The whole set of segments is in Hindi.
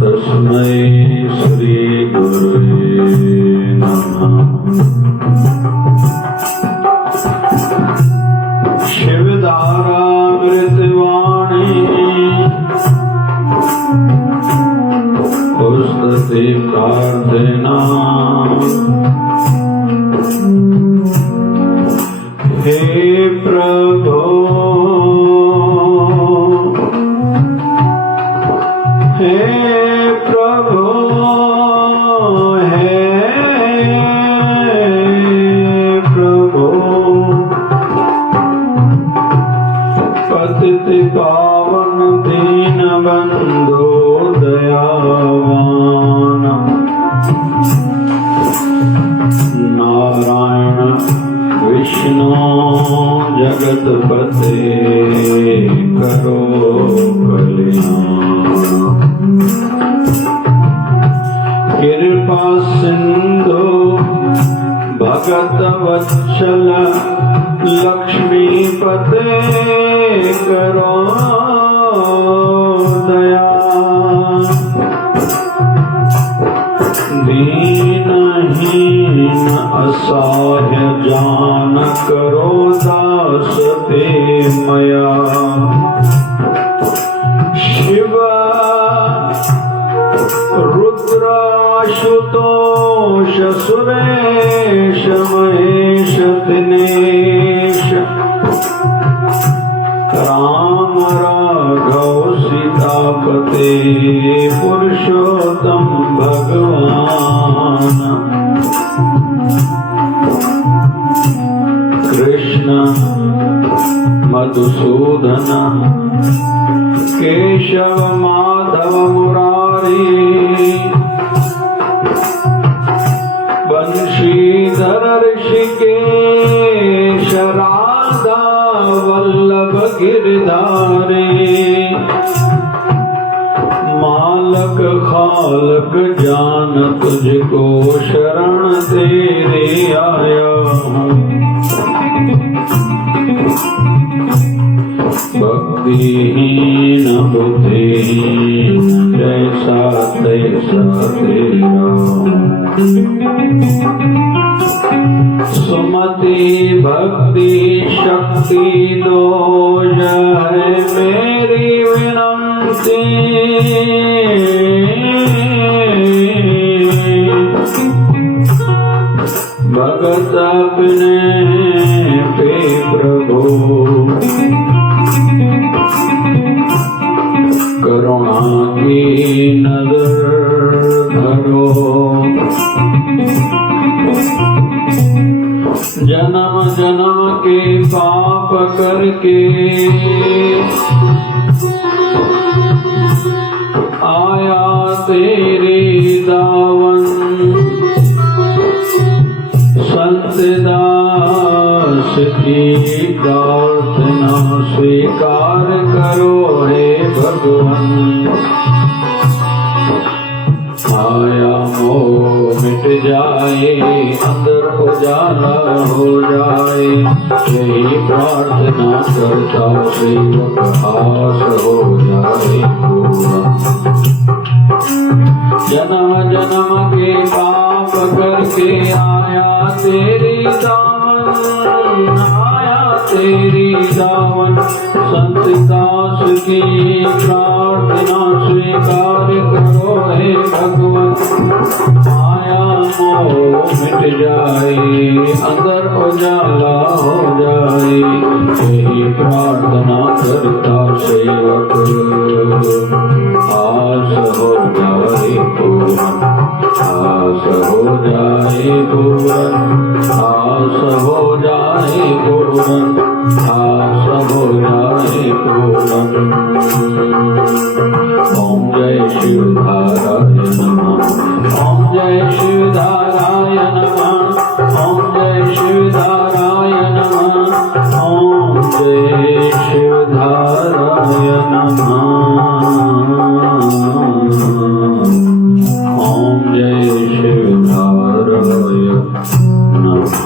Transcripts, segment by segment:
तस्मै श्री गुरुवे नमः। शिवधारामृतवाणी पुस्तके प्रार्थना। हे प्रभो हे प्रभो हे प्रभो पतित पावन दीन बंधु दयावान नारायण विष्णु जगतपते करो कल्याण। कृपा सिंधु भगत वत्सल लक्ष्मीपते करो दया। दीनहीन असहाय जान करो दास ते मया। शिव रुद्राशुतोष सुरेश महेश दिनेश राम राघव सीतापते पुरुषोत्तम भगवान। कृष्ण मधुसूदन केशव माधव मुरारी बंशीधर ऋषिकेश राधा वल्लभ गिरधारी। मालक खालक जान तुझको शरण तेरे आया हूँ। भक्तिहीन बुद्धिहीन जैसा तैसा तेरा। सुमति भक्ति शक्ति दो है मेरी विनंती। भगत अपने पे प्रभु करुणा की नजर धरो। जन्म जन्म के पाप करके आया तेरे दावन। संत दास की प्रार्थना स्वीकार करो हे भगवान। माया मोह मिट जाए अंदर उजाला हो जाए यही प्रार्थना करता सेवक आस हो जाए पूरा। जन्म जन्म के पाप करके आया तेरी दामन। आया तेरी दामन संत दास की प्रार्थना स्वीकार करो हे भगवान। माया मोह मिट जाए अंदर उजाला हो जाए यही प्रार्थना करता सेवक आस हो जाए पूर्ण। आस हो जाए पूर्ण। आस हो जाए पूर्ण। आस हो जाए पूर्ण। ओम जय शिवधाराय नमः। ओम जय शिवधाराय नमः। ओम जय शिवधाराय नमः। ओम जय शिवधाराय नमः। ओम जय शिवधाराय नमः।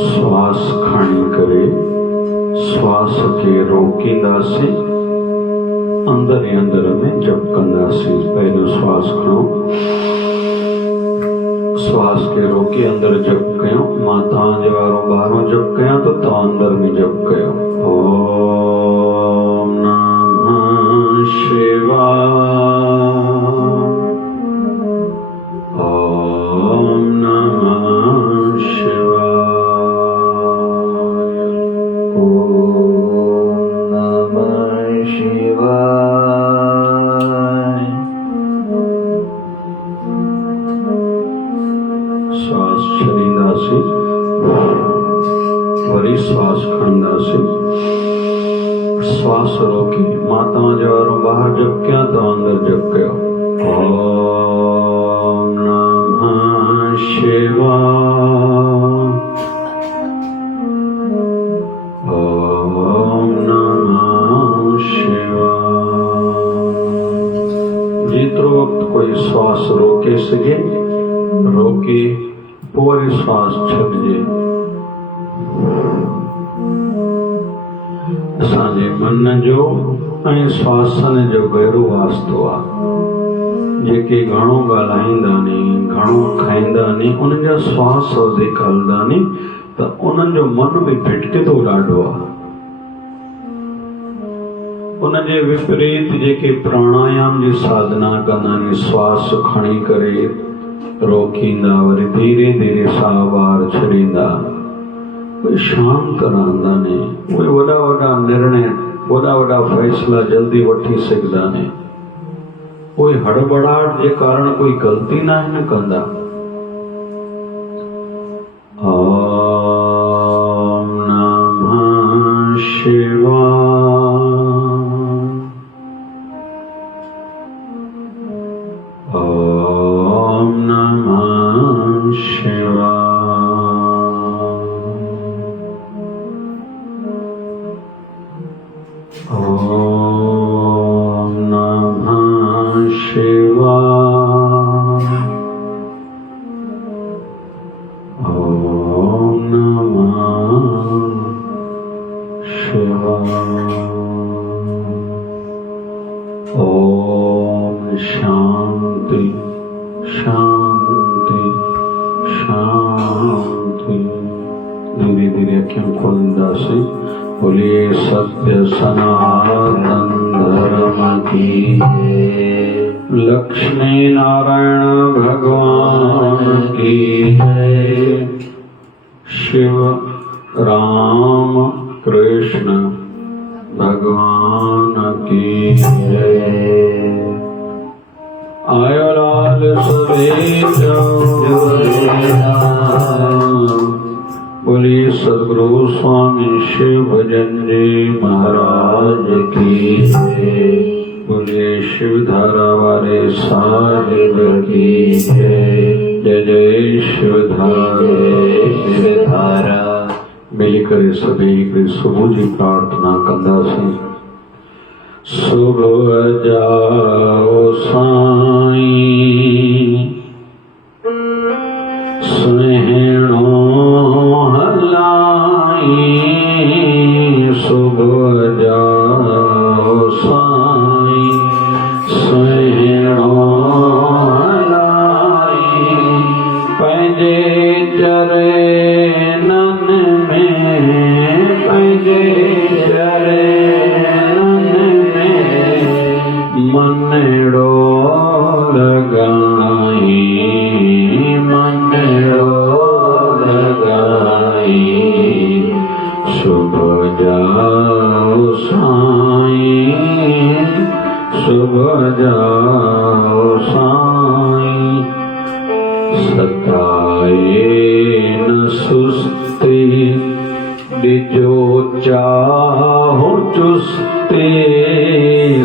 श्वास खणी करे श्वास के रोकींदासीं अंदर ही अंदर में जप कंदासीं। पहले श्वास खणो, श्वास के रोकी अंदर जप कयो। मां तव्हांजे वारो ॿाहिरों जप कयां तो तव्हां अंदर में जप कयो। ओम नमः शिवाय, ओम नमः शिवाय, ओम नमः शिवाय। श्वास छॾींदासीं, वरी श्वास खणंदासीं। श्वास रोके मां तव्हांजे वारो ॿाहिरि जप कयां तव्हां अंदर जप कयो। ओम नमः शिवाय, ओम नमः शिवाय। जेतिरो वक्त कोई श्वास रोके सघे रोके, पोइ श्वास छॾिजे। असांजे मन जो ऐं श्वासन जो गहरो वास्तो आहे। जेके घणो ॻाल्हाईंदा नी, घणो खाईंदा नी, उन्हनि जा श्वास वधीक हलंदा नी त उन्हनि जो मन बि भिटके थो ॾाढो आहे। उनजे विपरीत जेके प्राणायाम जी साधना कंदा नी, श्वास खणी करे रोकींदा, वरी धीरे धीरे साह ॿाहिरि छॾींदा, उहे शांत रहंदा ने। उहे वॾा वॾा निर्णय, वॾा वॾा फैसला जल्दी वठी सघंदा ने। उहे हड़बड़ाहट जे कारण कोई ग़लती न कंदा। ओम नमः शिवाय, ओम नमः शिवाय, ओम नमः शिवाय, ओम नमः शिवाय। ओम शांति शांति शांति। धीरे धीरे अखियां खोलंदासीं। बोलिए सत्य सनातन धर्म की जय, लक्ष्मी नारायण भगवान की जय, शिव राम कृष्ण भगवान की जय। आयो लाल सुरेश बोलिए सद्गुरु स्वामी शिव भजन जी महाराज की जय। बोलिए शिव धारा वाले साहिब की जय। जय जय शिव धारा। मिलकर सभी के सुबह जी प्रार्थना कंदासीं। सुबह जाओ साईं सुहिणो हलाई, सुबह जाओ साईं सुहिणो हलाई, पंहिंजे चरणन में, पंहिंजे चरणन में मनड़ो लगाई, मनड़ो लगाई। सुबह जाओ साईं सुबह जाओ साईं, सताए न सुस्ती डिजो चाहो चुस्ती,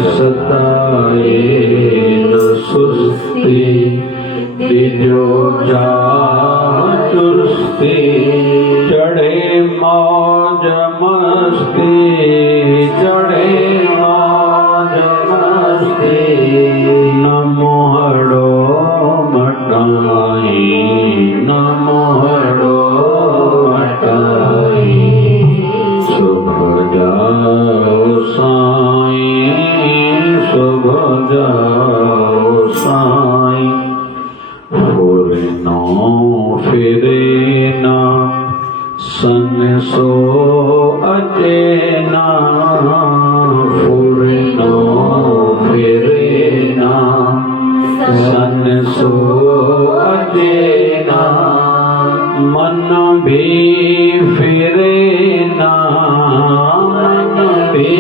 सताए न सुस्ती डिजो चाहो चुस्ती, चढ़े मौज मस्ती, चढ़े मौज मस्ती, न मोहड़ो मटाई, न मोहड़ो मटाई। सन सो अचे ना फुरनो फिरे ना सन सो अचे ना मन भी फिरे ना मन भी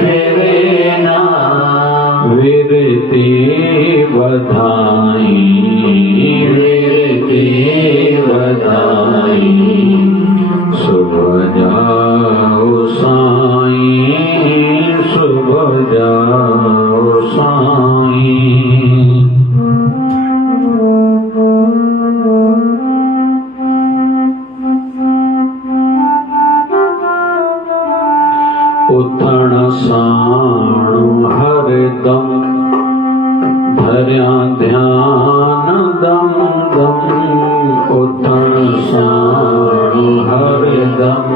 फिरे ना विरती बधाई विरती बधाई सुबह जाओ साईं सुबह जाओ साईं उथण साण हरदम धरिया ध्यान दम दम उथण साण हरदम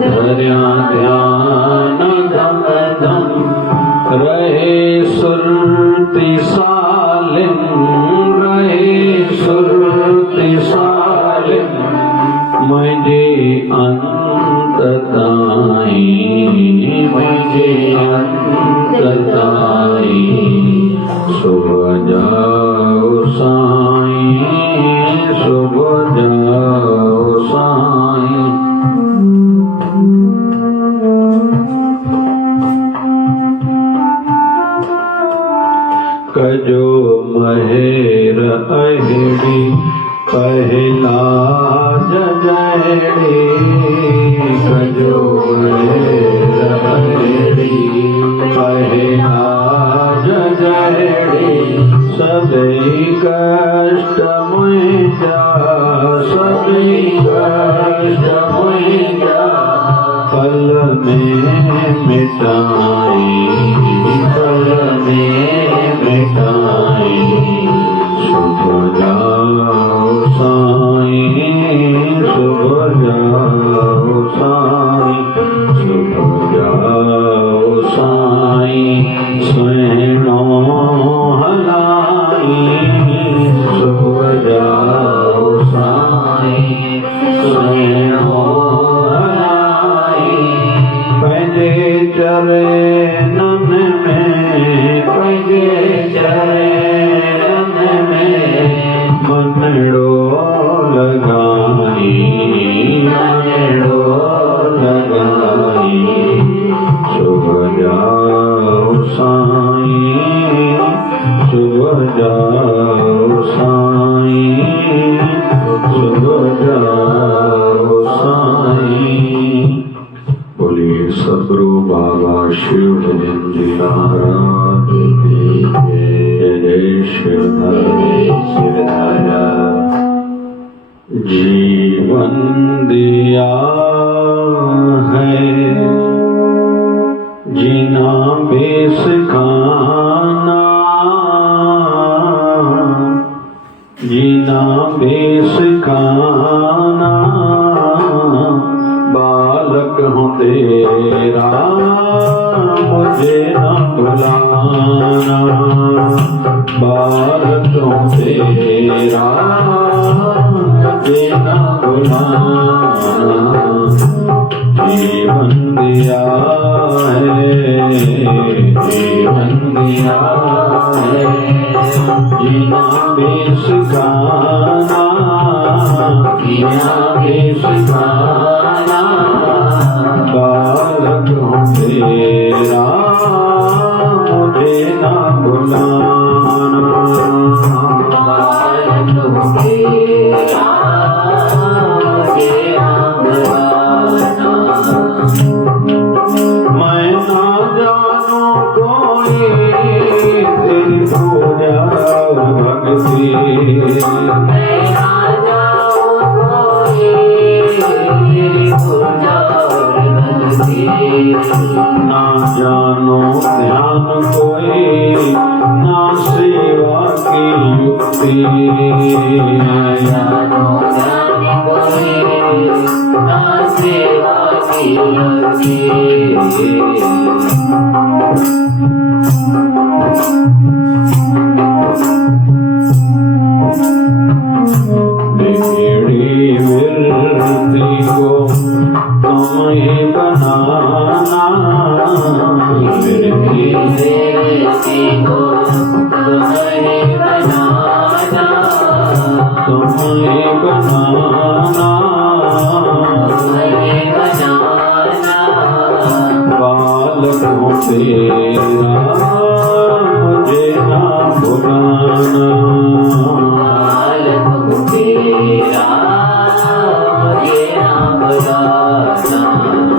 धरिया ध्यान दम दम रहे सुरति सालिम रहे सुरति सालिम मुझे अंत ताईं मुझे अंत ताईं सुबह जाओ साईं सुबह जाओ साईं कजो महेर अहिड़ी पहला जजड़ी कजो महेर अहिड़ी पहला जजड़ी सभी कष्ट मुझा सभी कष्ट मुझा पल में मिटाई पल में मिटाई सुबह जाओ साईं सुबह जाओ साईं सुबह जाओ साईं स्वैनो हलाई सुबह जाओ साईं स्वैनो हलाई पंहिंजे चरणन में पंहिंजे चरणन में मनड़ो लगाई मनड़ो लगाई सुबह जाओ साईं सुबह जाओ साईं सुबह जाओ साईं बोलिए सदगुरु बाबा शिव भजन महाराज की जय जय शिवधारा जीवन दिया है जीना बेस खाना जीना बेस खाना बालक हूँ तेरा मुझे न भुलाना बालक हूँ तेरा मुझे न भुलाना जीवन दिया है जीवन दिया है जीना बेस खाना जीना बेस खाना बालक हूँ तेरा मुझे न भुलाना बालक हूँ तेरा मुझे न भुलाना मैं ना जानू कोई तेरी पूजा भक्ति मैं ना जानू कोई तेरी पूजा भक्ति ना जानो ध्यान कोई ना सेवा की युक्ति ना जानो ध्यान कोई ना सेवा की युक्ति बिगड़ी विरती को तुम ही बनाना, फिर भी देवती को तुम ही बनाना, तुम ही बनाना, तुम ही बनाना, बालकों तेरा मुझे ना भुलाना, बालकों तेरा मुझे ना भुलाना।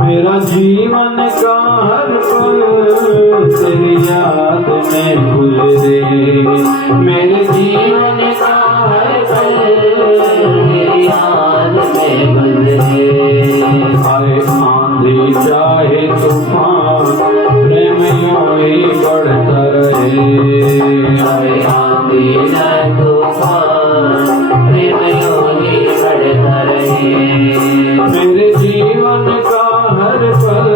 मेरा जीवन का हर पल तेरी याद में गुजरे, मेरे जीवन का हर पल तेरी याद में गुजरे। आए आंधी चाहे तूफान प्रेम यूं ही बढ़ता रहे, आए आंधी चाहे तूफान प्रेम यूं ही बढ़ता रहे। मेरे जीवन का हर पल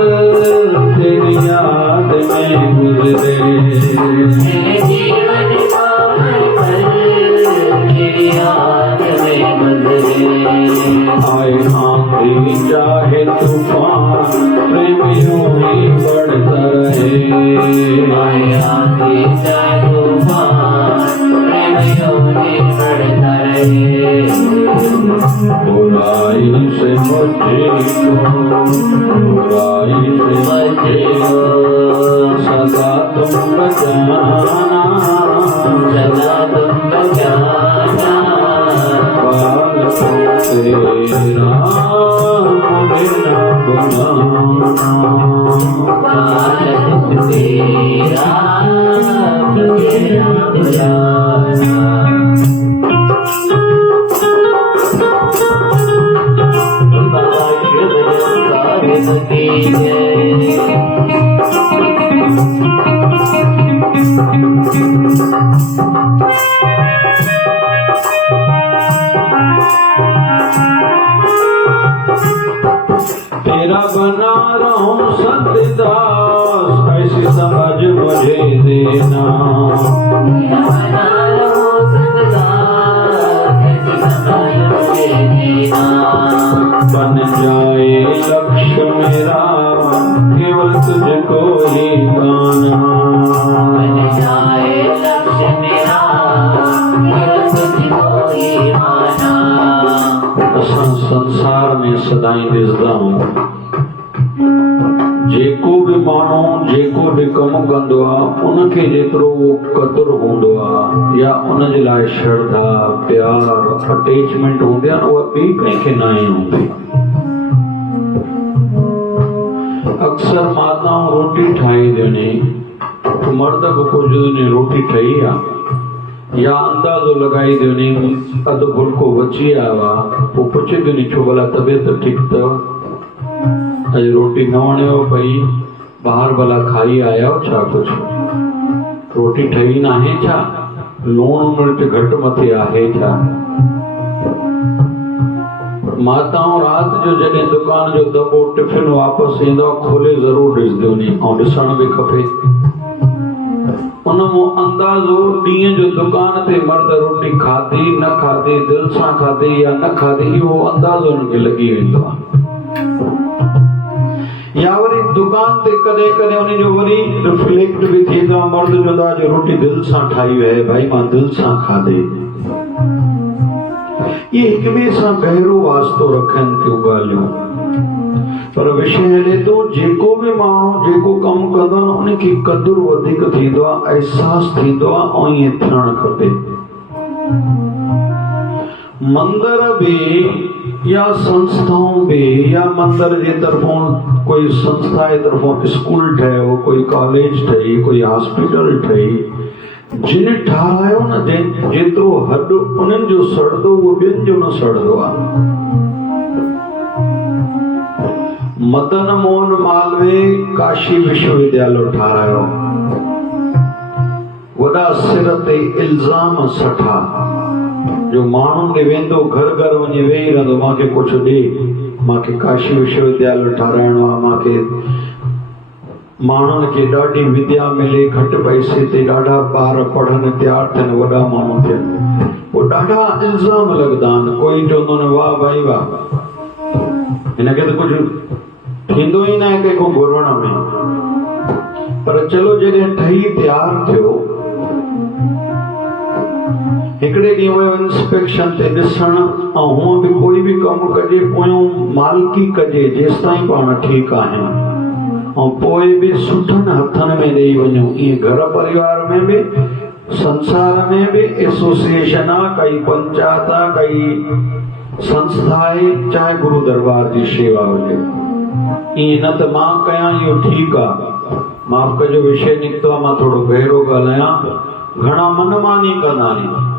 तेरी याद में गुजरे, मेरे जीवन का हर पल तेरी याद में गुजरे। आए आंधी चाहे तूफान प्रेम यूं ही बढ़ता रहे, आए आंधी चाहे तूफान प्रेम यूं ही बढ़ता रहे। बुराई से बचे हो, बुराई से बचे हो, सदा तुम बचाना, सदा तुम बचाना, बालकों तेरा मुझे ना भुलाना, बालकों तेरा मुझे ना भुलाना। तेरा बना रहूं सतदास, ऐसी समझ मुझे देना, तेरा बना रहूं सतदास, ऐसी समझ मुझे देना। बन जाए लक्ष्य मेरा केवल तुझको ही पाना, बन जाए लक्ष्य मेरा केवल तुझको ही पाना। संसार में सदाई ॾिसंदा आहियूं, जेको बि माण्हू जेको बि कमु कंदो आहे उनखे जेतिरो क़दुरु हूंदो आहे या उनजे लाइ श्रद्धा प्यार अटैचमेंट हूंदी आहे उहा ॿी कंहिंखे न ई हूंदी। अक्सर माताऊं रोटी ठाहे ॾियणी, मर्द बि कुझु ॾिनी रोटी ठही आहे, या अंदाज़ो लगाई ॾियणी अधु फुल्को बची आयो आहे, पोइ पुछे ॾिनी छो भला तबियत ठीकु अथव, अॼु रोटी न वणेव पई, ॿाहिरि भला खाई आया हो छा, कुझु रोटी ठही न आहे छा, लूणु मिर्च घटि मथे आहे छा। माताऊं राति जो जॾहिं दुकान जो दॿो टिफिन वापसि ईंदो आहे खोले ज़रूरु ॾिसंदियूं नी, ऐं ॾिसण बि खपे। उन मां अंदाज़ो ॾींहं जो दुकान ते मर्द रोटी खाधी न खाधी, दिलि सां खाधी या न खाधी, इहो अंदाज़ो हुनखे लॻी वेंदो आहे। या वरी दुकान ते कॾहिं कॾहिं उन जो वरी रिफ्लेक्ट बि थींदो आहे, मर्द चवंदो आहे जो रोटी दिलि सां ठाही आहे, भाई मां दिलि सां खाधे। ये हिक ॿिए सां गहरो वास्तो रखनि थियूं ॻाल्हियूं, पर विषय हले थो जेको बि माण्हू जेको कमु कंदो आहे उनखे क़दुरु वधीक थींदो आहे, अहसासु थींदो आहे, ऐं ईअं थियणु खपे। मंदिर बि या संस्थाऊं बि, या मंदिर जे तरफ़ों कोई संस्था जे तरफ़ों स्कूल ठहियो, कोई कॉलेज ठही, कोई हॉस्पिटल ठही, जिन ठारायो न जेतिरो हॾु उन्हनि जो सड़ंदो उहो ॿियनि जो न सड़ंदो आहे। मदन मोहन मालवीय काशी विश्वविद्यालय ठारायो, वॾा सिर ते इल्ज़ाम सठा जो माण्हुनि खे वेंदो घर घर वञी वेही रहंदो, मूंखे कुझु ॾे, मूंखे काशी विश्वविद्यालय ठाराइणो आहे, मूंखे माण्हुनि खे ॾाढी विद्या मिले, घटि पैसे ते ॾाढा ॿार पढ़नि, तयारु थियनि, वॾा माण्हू थियनि, पोइ ॾाढा इल्ज़ाम लॻंदा आहिनि। कोई चवंदो न वाह भाई वाह, हिनखे त कुझु थींदो ई न आहे कंहिंखो घुरण में। पर चलो जॾहिं ठही तयारु थियो, हिकिड़े ॾींहुं वियो इंस्पेक्शन ते ॾिसण, ऐं हूअं बि कोई बि कमु कजे पोयों मालिकी कजे जेसिताईं पाण ठीकु आहियूं, ऐं पोइ बि सुठनि हथनि में ॾेई वञूं। ईअं घर परिवार में बि, संसार में बि, एसोसिएशन आहे, काई पंचायत आहे, काई संस्था आहे, चाहे गुरु दरबार जी शेवा हुजे, ईअं न त मां कयां इहो ठीकु आहे, माफ़ कजो विषय निकितो आहे, मां थोरो गहरो ॻाल्हायां। घणा मनमानी कंदा आहिनि,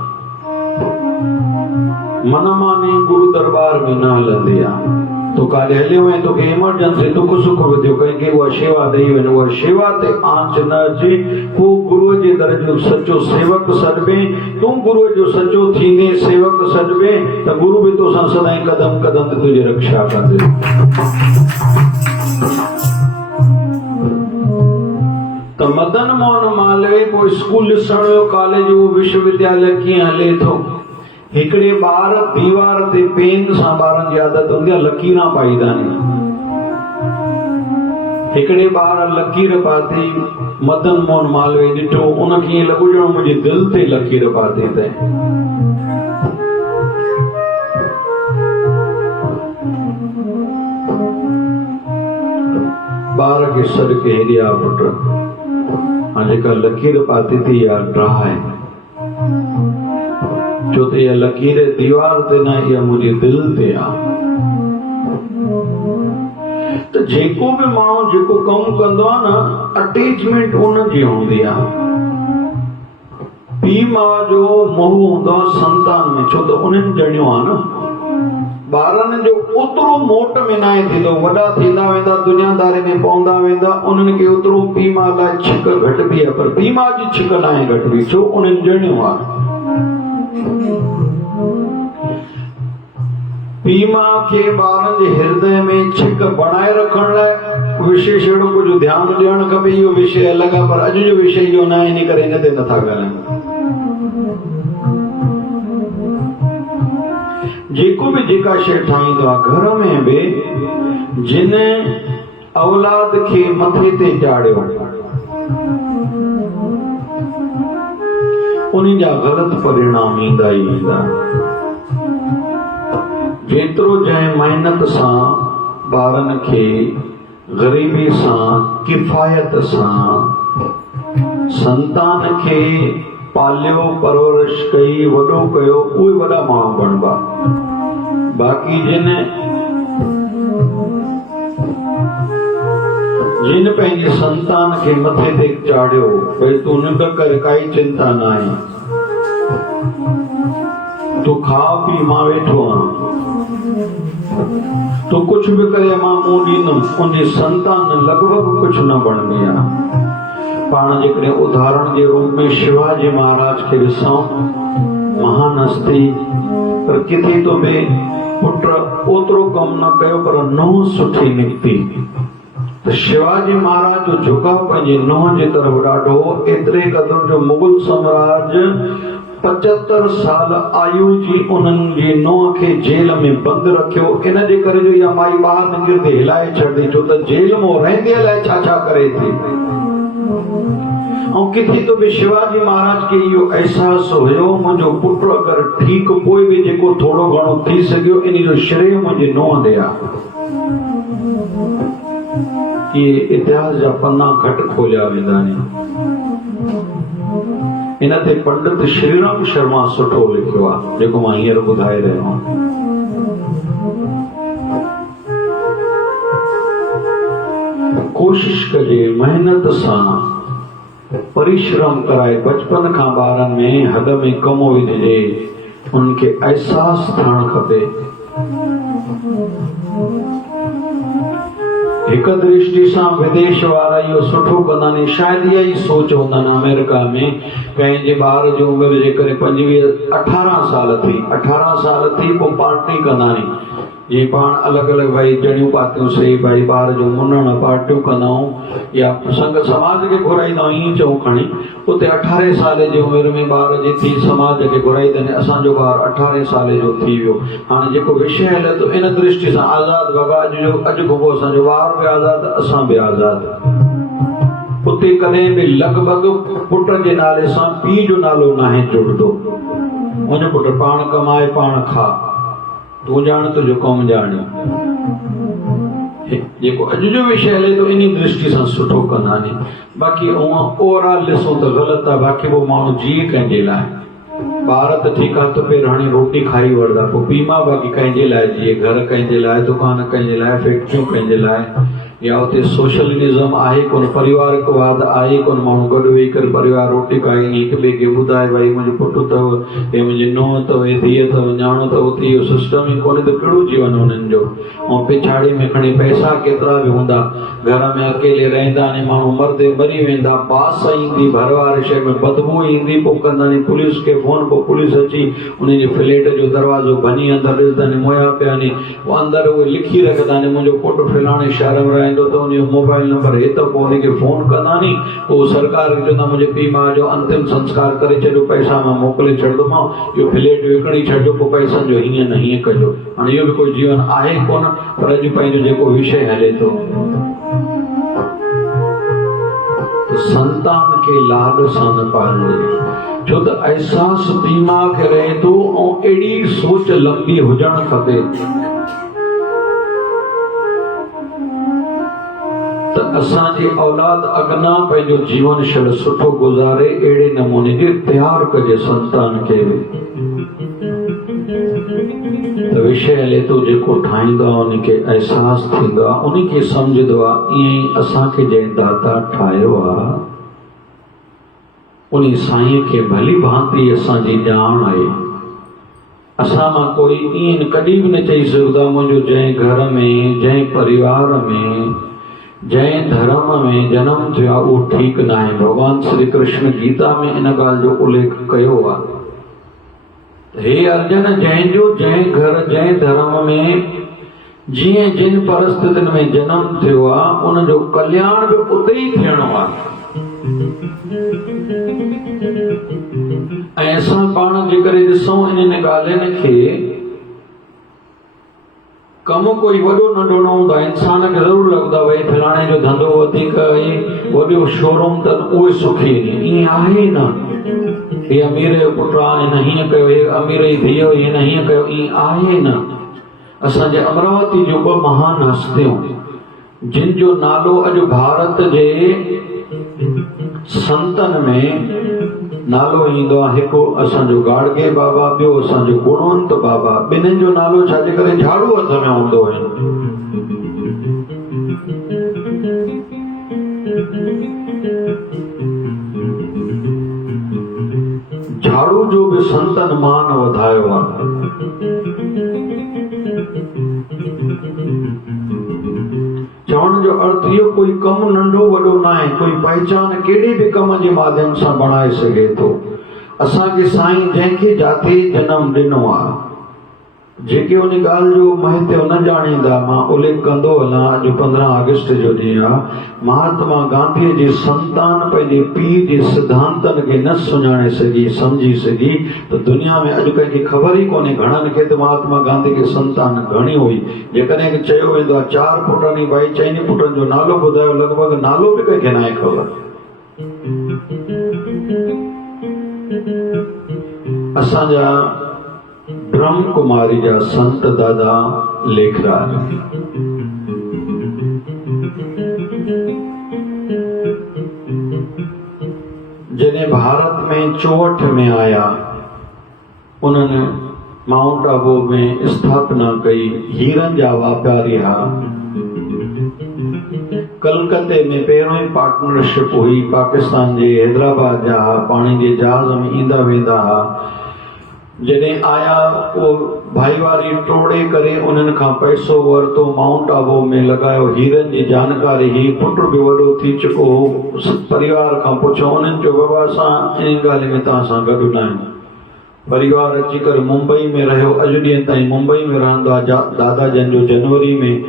मनमानी गुरु दरबार में न हलंदी आहे। तो काॾे हलियो वञे, तोखे इमरजेंसी दुख सुख बि थियो, कंहिंखे उहा शेवा ॾेई वञ, उहा शेवा ते आंच न अचे, को गुरूअ जे दर जो सचो सेवक सॾिबे, तूं गुरूअ जो सचो थींदे सेवक सॾिबे त गुरू बि तोसां सदाईं कदम कदम ते तुंहिंजी रक्षा कंदे। त मदन मोहन मालवीय को स्कूल ॾिसण वियो, कॉलेज, उहो विश्वविद्यालय कीअं हले थो। हिकिड़े ॿार दीवार ते पेन सां, ॿारनि जी आदत हूंदी आहे लकीरां पाईंदा आहिनि, हिकिड़े ॿार लकीर पाती, मदन मोहन मालवीय ॾिठो, उनखे ईअं लॻो ॼणो मुंहिंजी दिलि ते लकीर पाती अथई। ॿार खे सॾ के हेॾे आ पुट, हाणे जेका लकीर पाती थी इहा ड्राह आहे, छो त इहा लकीर दीवार ते न, इहा मुंहिंजी दिलि ते आहे। त जेको बि माण्हू जेको कमु कंदो आहे न, अटैचमेंट उनजी हूंदी आहे। पीउ माउ जो मोह हूंदो आहे संतान में, छो त उन्हनि ॼणियो आहे न। ॿारनि जो ओतिरो मोट में न आहे थींदो, वॾा थींदा वेंदा, दुनियादारी में पवंदा वेंदा, उन्हनि खे ओतिरो पीउ माउ लाइ छिक घटिबी आहे, पर पीउ माउ जी छिक न आहे घटिबी, छो उन्हनि ॼणियो आहे। पीउ माउ खे ॿारनि जे हृदय में छिक बणाए रखण लाइ विशेष अहिड़ो कुझु ध्यानु ॾियणु खपे। इहो विषय अलॻि आहे, पर अॼु जो विषय इहो न आहे, इन करे हिन ते नथा ॻाल्हायूं। जेको बि जेका शइ ठाहींदो आहे, घर में बि जिन औलाद खे मथे ते चाढ़ियो, उन्हनि जा ग़लति परिणाम ईंदा ई ईंदा। जेतिरो जंहिं महिनत सां ॿारनि खे ग़रीबी सां, किफ़ायत सां संतान खे पालियो, परवरिश कई, वॾो कयो, उहे वॾा माण्हू बणिबा। बाक़ी जिन पंहिंजे संतान खे मथे ते चाढ़ियो, भई तूं न कर, काई चिंता न आहे, तूं खा पी, मां वेठो आहियां, तूं कुझु बि करे मां मुंहुं ॾींदुमि, उनजी संतान लॻभॻि कुझु न बणंदी आहे। पाण जेकॾहिं उदाहरण जे रूप में शिवाजी महाराज खे ॾिसूं, महान हस्ती, पर किथे तो बि पुट ओतिरो कमु न कयो, पर नुंहुं सुठी निकिती। त शिवाजी महाराज जो झुकाव पंहिंजी नुंहुं जे तरफ़ ॾाढो, एतिरे क़दुरु जो मुगल साम्राज्य 75 साल आयु जी उन्हनि जी नुंहुं खे जेल में बंदि रखियो। इन जे करे जो इहा माई ॿाहिरि निकिरंदे हिलाए छॾी, छो त जेल में रहंदे अलाए छा छा करे थी। ऐं किथे तो बि शिवाजी महाराज खे इहो अहसासु हुयो, मुंहिंजो पुटु अगरि ठीकु, पोइ बि जेको थोरो घणो थी सघियो, इन जो श्रेय मुंहिंजी नुंहुं ॾे आहे। इहे इतिहास जा पन्ना घटि खोलिया वेंदा आहिनि। इन ते पंडित श्रीराम शर्मा सुठो लिखियो आहे, जेको मां हींअर ॿुधाए रहियो आहियां। कोशिश कजे, मेहनत सां परिश्रम कराए, बचपन खां ॿारनि में हद में कमो विझिजे, उनखे एहसास थियणु खपे। एक दृष्टि से विदेश वारा इहो सुठो कंदा आहिनि। शायद इहा ई सोच हूंदनि अमेरिका में कंहिंजे ॿार जी उमिरि जे करे 25-18 साल थी 18 साल थी पोइ पार्टी कंदा आहिनि। ये पाण अलग अलग भाई जड़ियों पातियों से भाई बार जो मुनण पार्टियों कंदाऊं या संग समाज के घुराईंदा ई चऊं खणी उते 18 साल जी उमिरि में ॿार जे थी समाज के घुराईंदा असांजो ॿार 18 साल जो थी वियो। हाणे जेको विषय हले तो इन दृष्टि सां आज़ाद बाबा अॼु खां पोइ असांजो ॿार बि आज़ाद असां बि आज़ाद। उते कॾहिं बि लॻभॻि पुट जे नाले सां पीउ जो नालो नाहे जुड़ंदो। मुंहिंजो पुट पाण कमाए पाण खा तू जान तुझो कौम जाने। जेको अॼु जो विषय हले तो इन दृष्टि सां सुठो कंदा नी। बाक़ी ओवरऑल ॾिसूं त ग़लति आहे। बाक़ी वो माण्हू जीए कंहिंजे लाइ ॿार त ठीकु आहे त पहिरियों हाणे रोटी खाई वठंदा पोइ पीउ मां बाक़ी कंहिंजे लाइ जीए घर कंहिंजे लाइ दुकान कंहिंजे लाइ फैक्ट्रियूं कंहिंजे लाइ या उते सोशलिज्म आहे कोन परिवारकवाद आहे कोन माण्हू गॾु वेही करे परिवार रोटी खाई हिक ॿिए खे ॿुधाए भाई मुंहिंजो पुटु अथव हे मुंहिंजी नुंहुं अथव हे धीअ अथव न्याणो अथव उते इहो सिस्टम ई कोन्हे त कहिड़ो जीवन हुननि जो। ऐं पिछाड़ी में खणी पैसा केतिरा बि हूंदा घर में अकेले रहंदा आहिनि माण्हू मरदे मरी वेंदा बास ईंदी भर वारे शइ में बदबू ईंदी पोइ कंदा आहिनि पुलिस खे फोन पोइ पुलिस अची उनजे फ्लैट जो दरवाज़ो भञी अंदरि ॾिसंदा आहिनि मुया पिया आहिनि अंदरि उहे लिखी रखंदा आहिनि मुंहिंजो पुटु फलाणे शहर में रहंदो त उनजो मोबाइल नंबर हे त पोइ उनखे फोन कंदा नी पोइ सरकार खे चवंदा मुंहिंजे पीउ माउ जो अंतिम संस्कार करे छॾियो पैसा मां मोकिले छॾंदोमांव इहो फ्लैट विकिणी छॾियो पोइ पैसनि जो हीअं न हीअं कजो। हाणे इहो बि कोई जीवन आहे कोन पर अॼु पंहिंजो जेको विषय हले थो संतान के लाड सां न पालिजे छो त एहसास दिमाग़ रहे थो ऐं अहिड़ी सोच लंबी हुजणु खपे त असांजी औलाद अॻियां पंहिंजो जीवन शैल सुठो गुज़ारे अहिड़े नमूने जी तयार कजे संतान खे। त विषय हले थो जेको ठाहींदो आहे उनखे एहसास थींदो आहे उनखे सम्झंदो आहे ईअं ई असांखे जंहिं दाता ठाहियो आहे उन साईं खे भली भांति असांजी ॼाण आहे। असां मां कोई ईअं कॾहिं बि न चई सघंदा मुंहिंजो जंहिं घर में जंहिं परिवार में जंहिं धर्म में जन्म थियो आहे उहो ठीकु न आहे। भगवान श्री कृष्ण गीता में इन ॻाल्हि जो उल्लेख कयो आहे हे अर्जुन जंहिंजो जंहिं घर जंहिं धर्म में जीअं जिन परिस्थितियुनि में जन्म थियो आहे उनजो कल्याण बि उते ई थियणो आहे। ऐं असां पाण जे करे ॾिसूं इन्हनि ॻाल्हियुनि खे कम कोई वॾो नंढो न हूंदो आहे इंसान खे ज़रूरु लॻंदो आहे भई फलाणे जो धंधो वधीक वॾो शोरूम अथनि उहे सुखी ईअं आहे न हे अमीर जो पुटु आहे हिन हीअं कयो हे अमीर जी धीअ हिन हीअं कयो ईअं आहे न। असांजे अमरावती जो ॿ महान हस्तियूं जिन जो नालो अॼु भारत जे संतनि में नालो ईंदो आहे हिकु असांजो गाड़गे बाबा ॿियो असांजो गुणवंत बाबा ॿिन्हिनि जो नालो छाजे करे झाड़ू हथ में हूंदो आहे। झाड़ू जो भी संतन मान वधायो आहे। चवण जो अर्थ इहो कोई कम नंढो वॾो न आहे कोई पहचान कहिड़े बि कम जे माध्यम सां बणाए सघे थो। असांखे साईं जंहिंखे जाते जनम ॾिनो आहे जेके उन ॻाल्हि जो महत्व न ॼाणींदा मां उल्लेख कंदो हलां अॼु 15 अगस्त जो ॾींहुं आहे। महात्मा गांधीअ जी संतान पंहिंजे पीउ जे सिद्धांतनि खे न सुञाणे सघी सम्झी सघी त दुनिया में अॼु कंहिंखे ख़बर ई कोन्हे घणनि खे त महात्मा गांधी खे संतान घणी हुई। जेकॾहिं चयो वेंदो आहे 4 पुटनि भाई चइनि पुटनि जो नालो ॿुधायो लॻभॻि नालो बि कंहिंखे न आहे ख़बर। असांजा ब्रह्म कुमारी जा संत दादा लेखराज जॾहिं भारत में 64 में आया उन्होंने माउंट आबू में स्थापना कई हीरनि जा वापारी हा। कलकत्ते में पहिरों ई पार्टनरशिप हुई पाकिस्तान जे हैदराबाद जा पाणी जे जहाज में ईंदा वेंदा हा। जॾहिं आया वो भाई वारी टोड़े करे उन्हनि खां पैसो वरितो, माउंट आबू में लॻायो, हीरनि जी जानकारी ही, पुट बि वॾो थी चुको हो। परिवार खां पुछो, उन्हनि चयो बाबा असां इन ॻाल्हि में तव्हां सां गॾु न आहियूं। परिवार अची करे मुंबई में रहियो, अॼु ॾींहं ताईं मुंबई में रहंदो आहे। दादा जन जो जनवरी में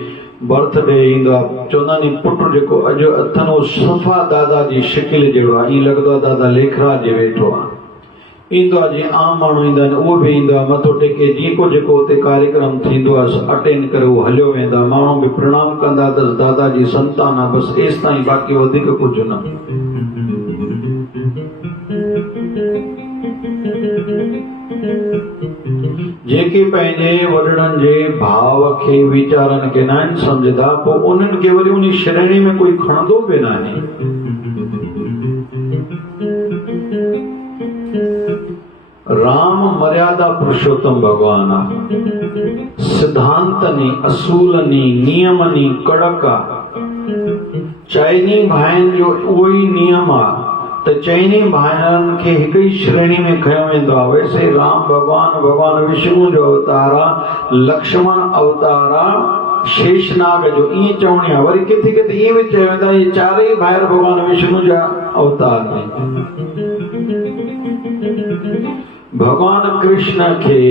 बर्थडे ईंदो आहे, चवंदा आहिनि पुट जेको अॼु अथनि उहो सफ़ा दादा जी शिकिल जहिड़ो आहे, ईअं लॻंदो आहे दादा लेखराज जे वेठो आहे। ईंदो आहे जीअं आम माण्हू ईंदा आहिनि, उहो बि ईंदो आहे, मथो टेके जीअं को जेको हुते कार्यक्रम थींदो आहे अटेंड करे उहो हलियो वेंदो आहे। माण्हू बि प्रणाम कंदा अथसि, दादा जी संतान आहे, बसि एसि ताईं, बाक़ी वधीक कुझु न। जेके पंहिंजे वॾड़नि जे भाव खे वीचारनि खे न आहिनि सम्झंदा, पोइ उन्हनि खे वरी उन श्रेणी में कोई खणंदो बि न आहे। राम मर्यादा पुरुषोत्तम भगवान आहे, सिद्धांतनी, असूलनी, नियमनी कड़क आहे। चइनी भाइनि जो उहो ई नियम आहे त चइनी भाइनि खे हिकु ई श्रेणी में खयो वेंदो आहे। वैसे राम भगवान विष्णु जो अवतार आहे, लक्ष्मण अवतार आहे, शेषनाग जो ईअं चवणी आहे। वरी किथे किथे ईअं बि चयो वेंदो आहे चारई भाइर भगवान विष्णु जा अवतार आहिनि। भगवान कृष्ण खे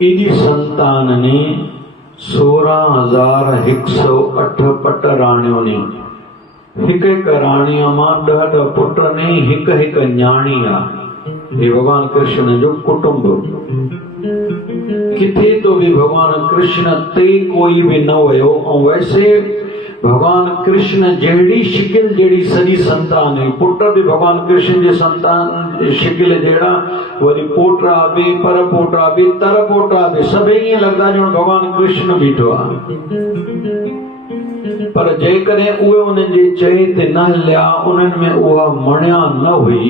एॾी संतान ने 16,108 पट राणियों ने, हिकु हिकु राणीअ मां 10 पुट ने, हिकु हिकु न्याणी आहे। ये भगवान कृष्ण जो कुटुंब। किथे तो भी भगवान कृष्ण ते कोई भी न वयो। ऐं वैसे भगवान कृष्ण जहिड़ी शिकिल जहिड़ी सॼी संतान है, पुट भी भगवान कृष्ण जे संतान शिकिल जहिड़ा, वरी पोटा भी, पर पोटा भी, तर पोटा भी, सभई ईअं लॻंदा ॼण भगवान कृष्ण बीठो आहे। पर जेकॾहिं उहे उन्हनि जे चए ते न हलिया, उन्हनि में उहा मणिया न हुई,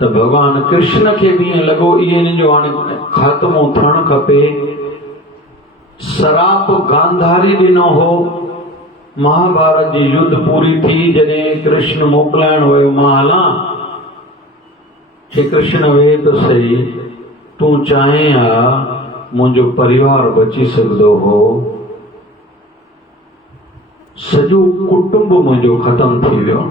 त भगवान कृष्ण खे भी ईअं लॻो इन्हनि जो हाणे ख़ात्मो थियणु खपे। सराप गांधारी ॾिनो हो। महाभारत जी युद्ध पूरी थी, जॾहिं कृष्ण मोकिलाइण वियो, मां हलां, श्री कृष्ण वे त सही, तूं चाहे हा मुंहिंजो परिवार बची सघंदो हो, सॼो कुटुंब मुंहिंजो ख़तम थी वियो।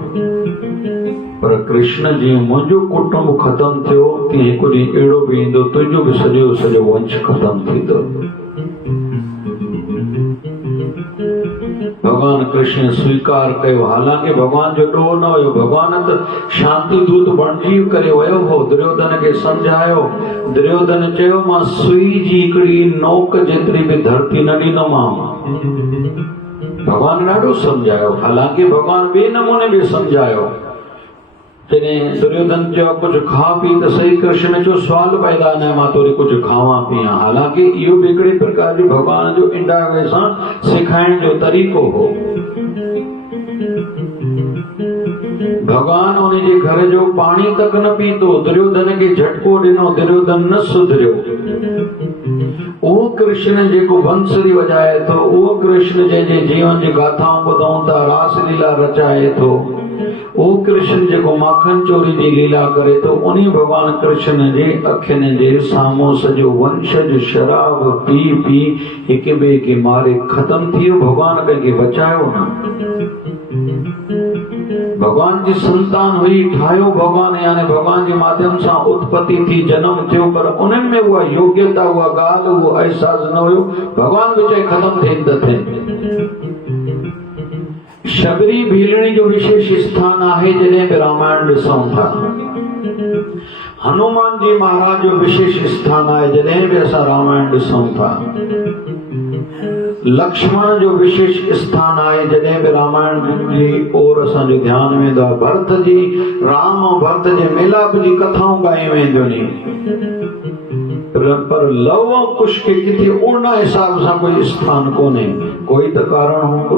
पर कृष्ण जीअं मुंहिंजो कुटुंब ख़तम थियो, तीअं हिकु ॾींहुं अहिड़ो बि ईंदो तुंहिंजो बि सॼो वंश ख़तम थींदो। भगवान कृष्ण स्वीकार कयो। हालांकि भगवान जो ॾोह न हुयो, भगवान त शांति दूत बणिजी करे वियो हो, दुर्योधन खे सम्झायो। दुर्योधन चयो मां सुई जी हिकिड़ी नोक जेतिरी बि धरती न ॾींदोमांव। भगवान ॾाढो सम्झायो। हालांकि भगवान ॿिए नमूने बि सम्झायो। जॾहिं दुर्योधन चयो कुझु खा पी त सही, कृष्ण जो सवाल पैदा न, मां तोरी कुझु खावां पियां। हालांकि इहो बि हिकिड़े प्रकार जो भगवान जो इंडावे सां सिखाइण जो तरीक़ो हो। भगवान उन जे घर जो पाणी तक न पीतो, दुर्योधन खे झटको ॾिनो, दुर्योधन न सुधरियो। उहो कृष्ण जेको बंसरी वॼाए थो, उहो कृष्ण जंहिंजे जीवन जी गाथाऊं ॿुधूं था, रास लीला रचाए थो, उहो कृष्ण जेको माखन चोरी जी लीला करे थो, उन्ही भगवान कृष्ण जे अखियुनि जे साम्हूं सॼो वंशज शराब पी पी हिक ॿिए खे मारे ख़तम थी वियो। भगवान कंहिंखे बचायो न। भगवान जी संतान हुई, ठाहियो भगवान, यानी भगवान जे माध्यम सां उत्पत्ति थी, जन्म थियो, पर उन्हनि में उहा योग्यता, उहा ॻाल्हि, उहो अहसास न हुयो। भगवान बि चए ख़तम थियनि त थियनि। शबरी भीलणी जो विशेष स्थान आहे जॾहिं बि रामायण ॾिसूं था। हनुमान जी महाराज जो विशेष स्थान आहे जॾहिं बि असां रामायण ॾिसूं था। लक्ष्मण जो विशेष स्थान आहे जॾहिं बि रामायण जी ओर असांजो ध्यानु वेंदो आहे। भरत जी, राम ऐं भरत जे मिलाप जी कथाऊं ॻायूं वेंदियूं आहिनि, पर लव ऐं कुश खे किथे उन हिसाब सां कोई स्थान कोन्हे। कोई त कारण हूंदो।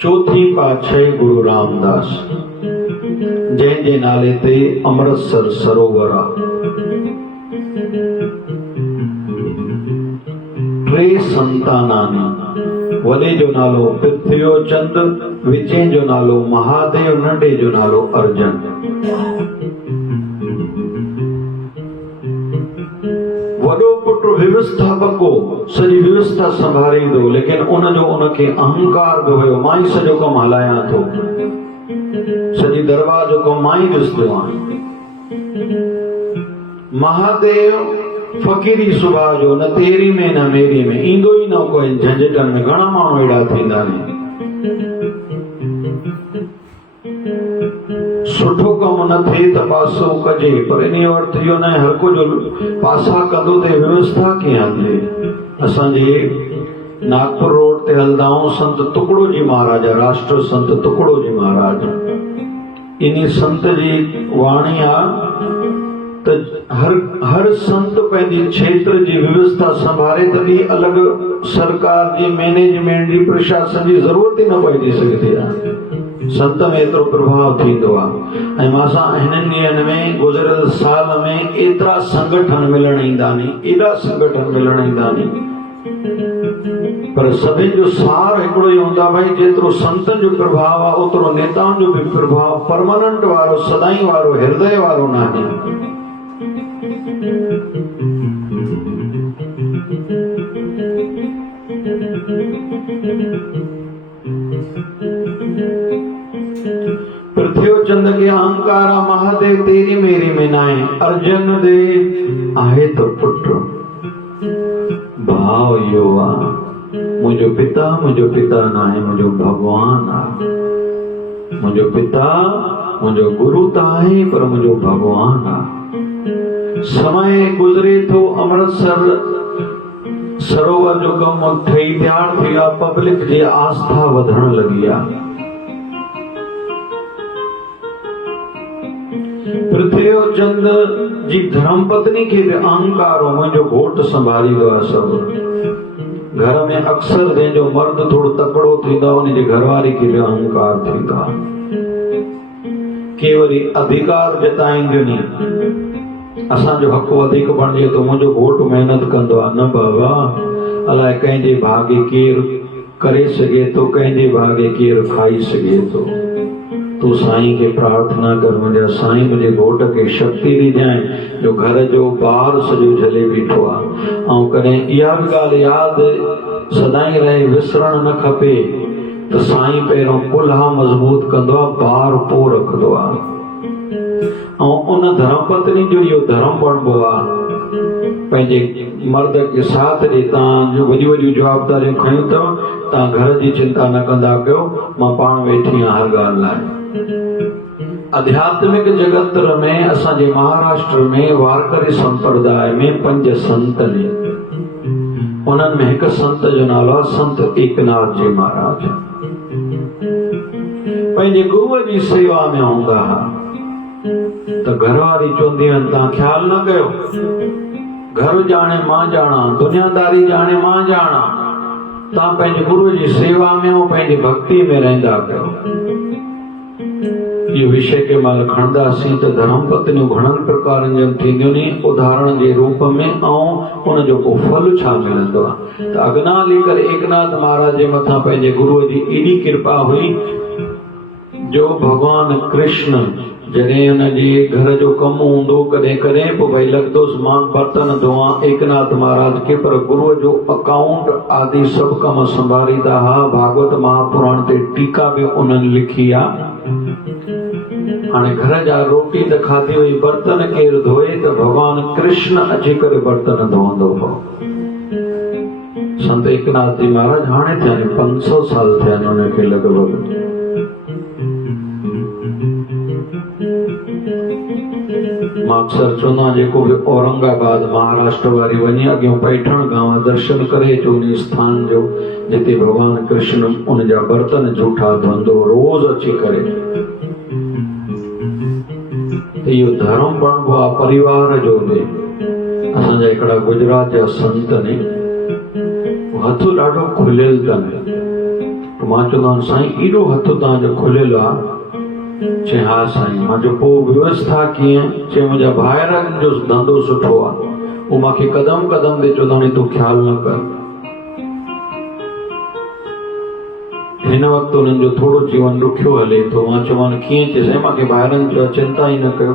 चौथी पातशाही गुरु रामदास, जंहिंजे नाले ते अमृतसर सरोवर आहे। टे संतानानी, वॾे जो नालो पृथ्वी चंद, विचे जो नालो महादेव, नंढे जो नालो अर्जन। वॾो पुटु व्यवस्थापको, सॼी व्यवस्था संभालींदो, लेकिन उनजो उनखे अहंकार बि हुयो, मां ई सॼो कमु हलायां थो, सॼी दरबार जो कमु मां ई ॾिसंदो आहियां। महादेव फ़कीरी सुभाउ जो, न तेरी में न मेरी में, ईंदो ई न कोई झंझटनि में। घणा माण्हू अहिड़ा थींदा आहिनि, सुठो कमु न थिए त पासो कजे, पर इन जो अर्थ इहो न आहे हर को जो पासा कंदो त व्यवस्था कीअं हले। असांजे नागपुर रोड ते हलंदा आहियूं, संत टुकड़ो जी महाराज, राष्ट्र संत टुकड़ो जी महाराज, इन संत जी वाणी आहे त हर संत पंहिंजी क्षेत्र जी व्यवस्था संभाले, तॾहिं अलॻि सरकार जी मैनेजमेंट जी प्रशासन जी ज़रूरत ई न पइजी सघंदी आहे। संत में एतिरो प्रभाव थींदो आहे। ऐं मां सां हिननि ॾींहंनि में गुज़िरियल साल में एतिरा संगठन मिलण ईंदा नी, एॾा संगठन मिलण ईंदा नी, पर सभिनि जो सार हिकिड़ो ई हूंदो आहे, भाई जेतिरो संतनि जो प्रभाव आहे ओतिरो नेताउनि जो बि प्रभाव परमानेंट वारो, सदाई वारो, हृदय वारो न आहे। पृथ्वी चंद के अहंकार महादेव तेरी मेरी में नाए, अर्जन दे आहे तो पुट भाव यो आ, मुझो पिता नाहे, मुझो भगवान आ। मुझो पिता मुझो गुरु त आहे, पर मुझो भगवान आ। समय गुज़रे थो, अमृतसर सरोवर जो कमु ठही तैयार थी वियो, पब्लिक जी आस्था वधण लगी आहे। पृथ्वी चंद जी धर्मपत्नी के भी अहंकार हो, मुझो घोट संभालींदो आहे सभु। घर में अक्सर जंहिंजो मर्द थोड़ो तकड़ो थींदो आहे, उनजी घरवारी खे बि अहंकार थींदो आहे। के वरी अधिकार जताईंदियूं नी, असांजो हक़ वधीक बणिजे थो, मुंहिंजो घोट महिनत कंदो आहे। न बाबा, अलाए कंहिंजे भागे केरु करे सघे थो, कंहिंजे भागे केरु खाई सघे थो। तू साईं खे प्रार्थना कर, मुंहिंजा साईं मुंहिंजे घोट खे शक्ति ॾिजांइ, जो घर जो ॿार सॼो झले बीठो आहे। ऐं कॾहिं इहा बि ॻाल्हि यादि सदाई रहे, विसरणु न खपे त साईं पहिरियों कुल्हा मज़बूत कंदो आहे, ॿार पोइ रखंदो आहे। ऐं उन धर्मपत्नी जो इहो धर्म बणिबो आहे, पंहिंजे मर्द के साथ ॾे। तव्हां जो वॾियूं वॾियूं जवाबदारियूं खयूं अथव, तव्हां घर जी चिंता न कंदा कयो, मां पाण वेठी आहियां हर ॻाल्हि लाइ। आध्यात्मिक जगत में असांजे महाराष्ट्र में वारकरी संप्रदाय में 5 संत ने, उन्हनि में हिकु संत जो नालो आहे संत एकनाथ जी महाराज। पंहिंजे गुरुअ जी सेवा में हूंदा हुआ त घरवारी चवंदी आहिनि, तव्हां ख्यालु न कयो, घर जाने मां जाना, दुनियादारी जाने मां जाना, तव्हां पंहिंजे गुरुअ जी सेवा में ऐं पंहिंजी भक्ति में रहंदा कयो। इहो विषय के महिल खणंदासीं त धर्म पत्नियूं घणनि प्रकारनि जूं थींदियूं नी, उदाहरण जे रूप में, ऐं उनजो को फल छा मिलंदो आहे। त अॻिना हली करे एकनाथ महाराज जे मथां पंहिंजे गुरुअ जी एॾी कृपा हुई, जो भगवान कृष्ण जॾहिं हुनजे घर जो कमु हूंदो, कॾहिं कॾहिं पोइ भई लॻंदोसि मां बर्तन धोआं एकनाथ महाराज खे, पर गुरुअ जो अकाउंट आदि सभु कम संभालींदा हुआ। भागवत महापुराण ते टीका बि उन्हनि लिखी आहे। हाणे घर जा रोटी त खाधी वई, बर्तन केरु धोए त भगवान कृष्ण अची करे बर्तन धोअंदो हो। संत एकनाथ जी महाराज हाणे थिया 500 साल थिया आहिनि उनखे लॻभॻि। मां अक्सर चवंदो आहियां, जेको बि औरंगाबाद महाराष्ट्र वारी वञे, अॻियां पैठण गांव दर्शन करे अचो उन स्थान जो जिते भगवान कृष्ण उनजा बर्तन झूठा धोअंदो रोज़ अची करे। इहो धर्म बणिबो आहे परिवार जो बि। असांजा हिकिड़ा गुजरात जा संत ने, हथ ॾाढो खुलियल अथनि। मां चवंदो आहियां, साईं एॾो हथ तव्हांजो खुलियल आहे? चई हा साईं। मां चयो पोइ व्यवस्था कीअं? चई मुंहिंजा भाइरनि जो धंधो सुठो आहे, उहो मूंखे क़दम क़दम ते चवंदा तूं ख्यालु न कर। हिन वक्त उन्हनि जो थोड़ो जीवन ॾुखियो हले थो। मां चवां कीअं चइसि, मूंखे ॿाहिरनि चयो चिंता ई न कयो,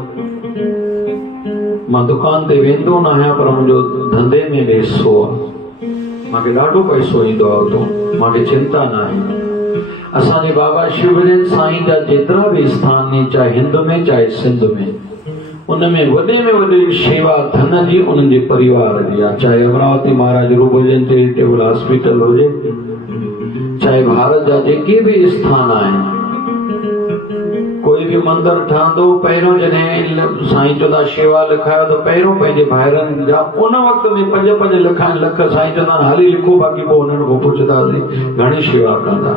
मां दुकान ते वेंदो न आहियां पर मुंहिंजो धंधे में पैसो आहे, मूंखे ॾाढो पैसो ईंदो आहे उतां, मूंखे चिंता न आहे। असांजे बाबा शिवजन साईं जा जेतिरा बि स्थान आहिनि, चाहे हिंद में चाहे सिंध में, उनमें वॾे में वॾी शेवा धन जी उन्हनि जे परिवार जी आहे। चाहे अमरावती महाराज रूपजन चैरिटेबल हॉस्पिटल हुजे, चाहे भारत जा जेके बि स्थान आहिनि, कोई भी मंदिर ठहंदो, पहिरियों जॾहिं साईं चवंदा शेवा लिखायो त पहिरियों पंहिंजे भाइरनि जा, उन वक़्त में 5-5 लख साईं चवंदा हाली लिखो, बाक़ी पोइ उन्हनि खां पुछंदासीं घणी शेवा कंदा।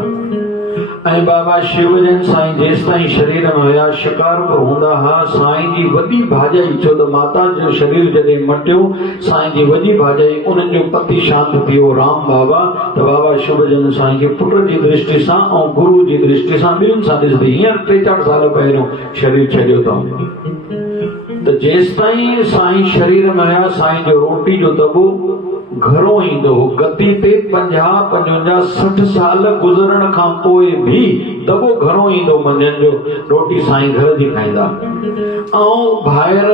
ऐं बाबा शिवजन साईं जेसि ताईं शरीर में हुया, शिकारपुर हूंदा हुआ, साईं जी वॾी भाॼाई, छो त माता जो शरीर जॾहिं मटियो, साईं जी वॾी भाॼाई, उन्हनि जो पति शांत थी वियो राम बाबा, त बाबा शिवजन साईं खे पुट जी दृष्टि सां ऐं गुरु जी दृष्टि सां ॿिन्हिनि सां ॾिसंदी, हींअर 3-4 साल पहिरियों शरीर छॾियो अथऊं। त जेसि ताईं साईं शरीर में हुया, साईं जो रोटी जो दॿो घरों ईंदो हो, गद्दी ते 50, 55, 60 साल गुज़रण खां पोइ भी दॿो घरों ईंदो, मंझंदि जो रोटी साईं घर जी खाईंदा। ऐं भाइर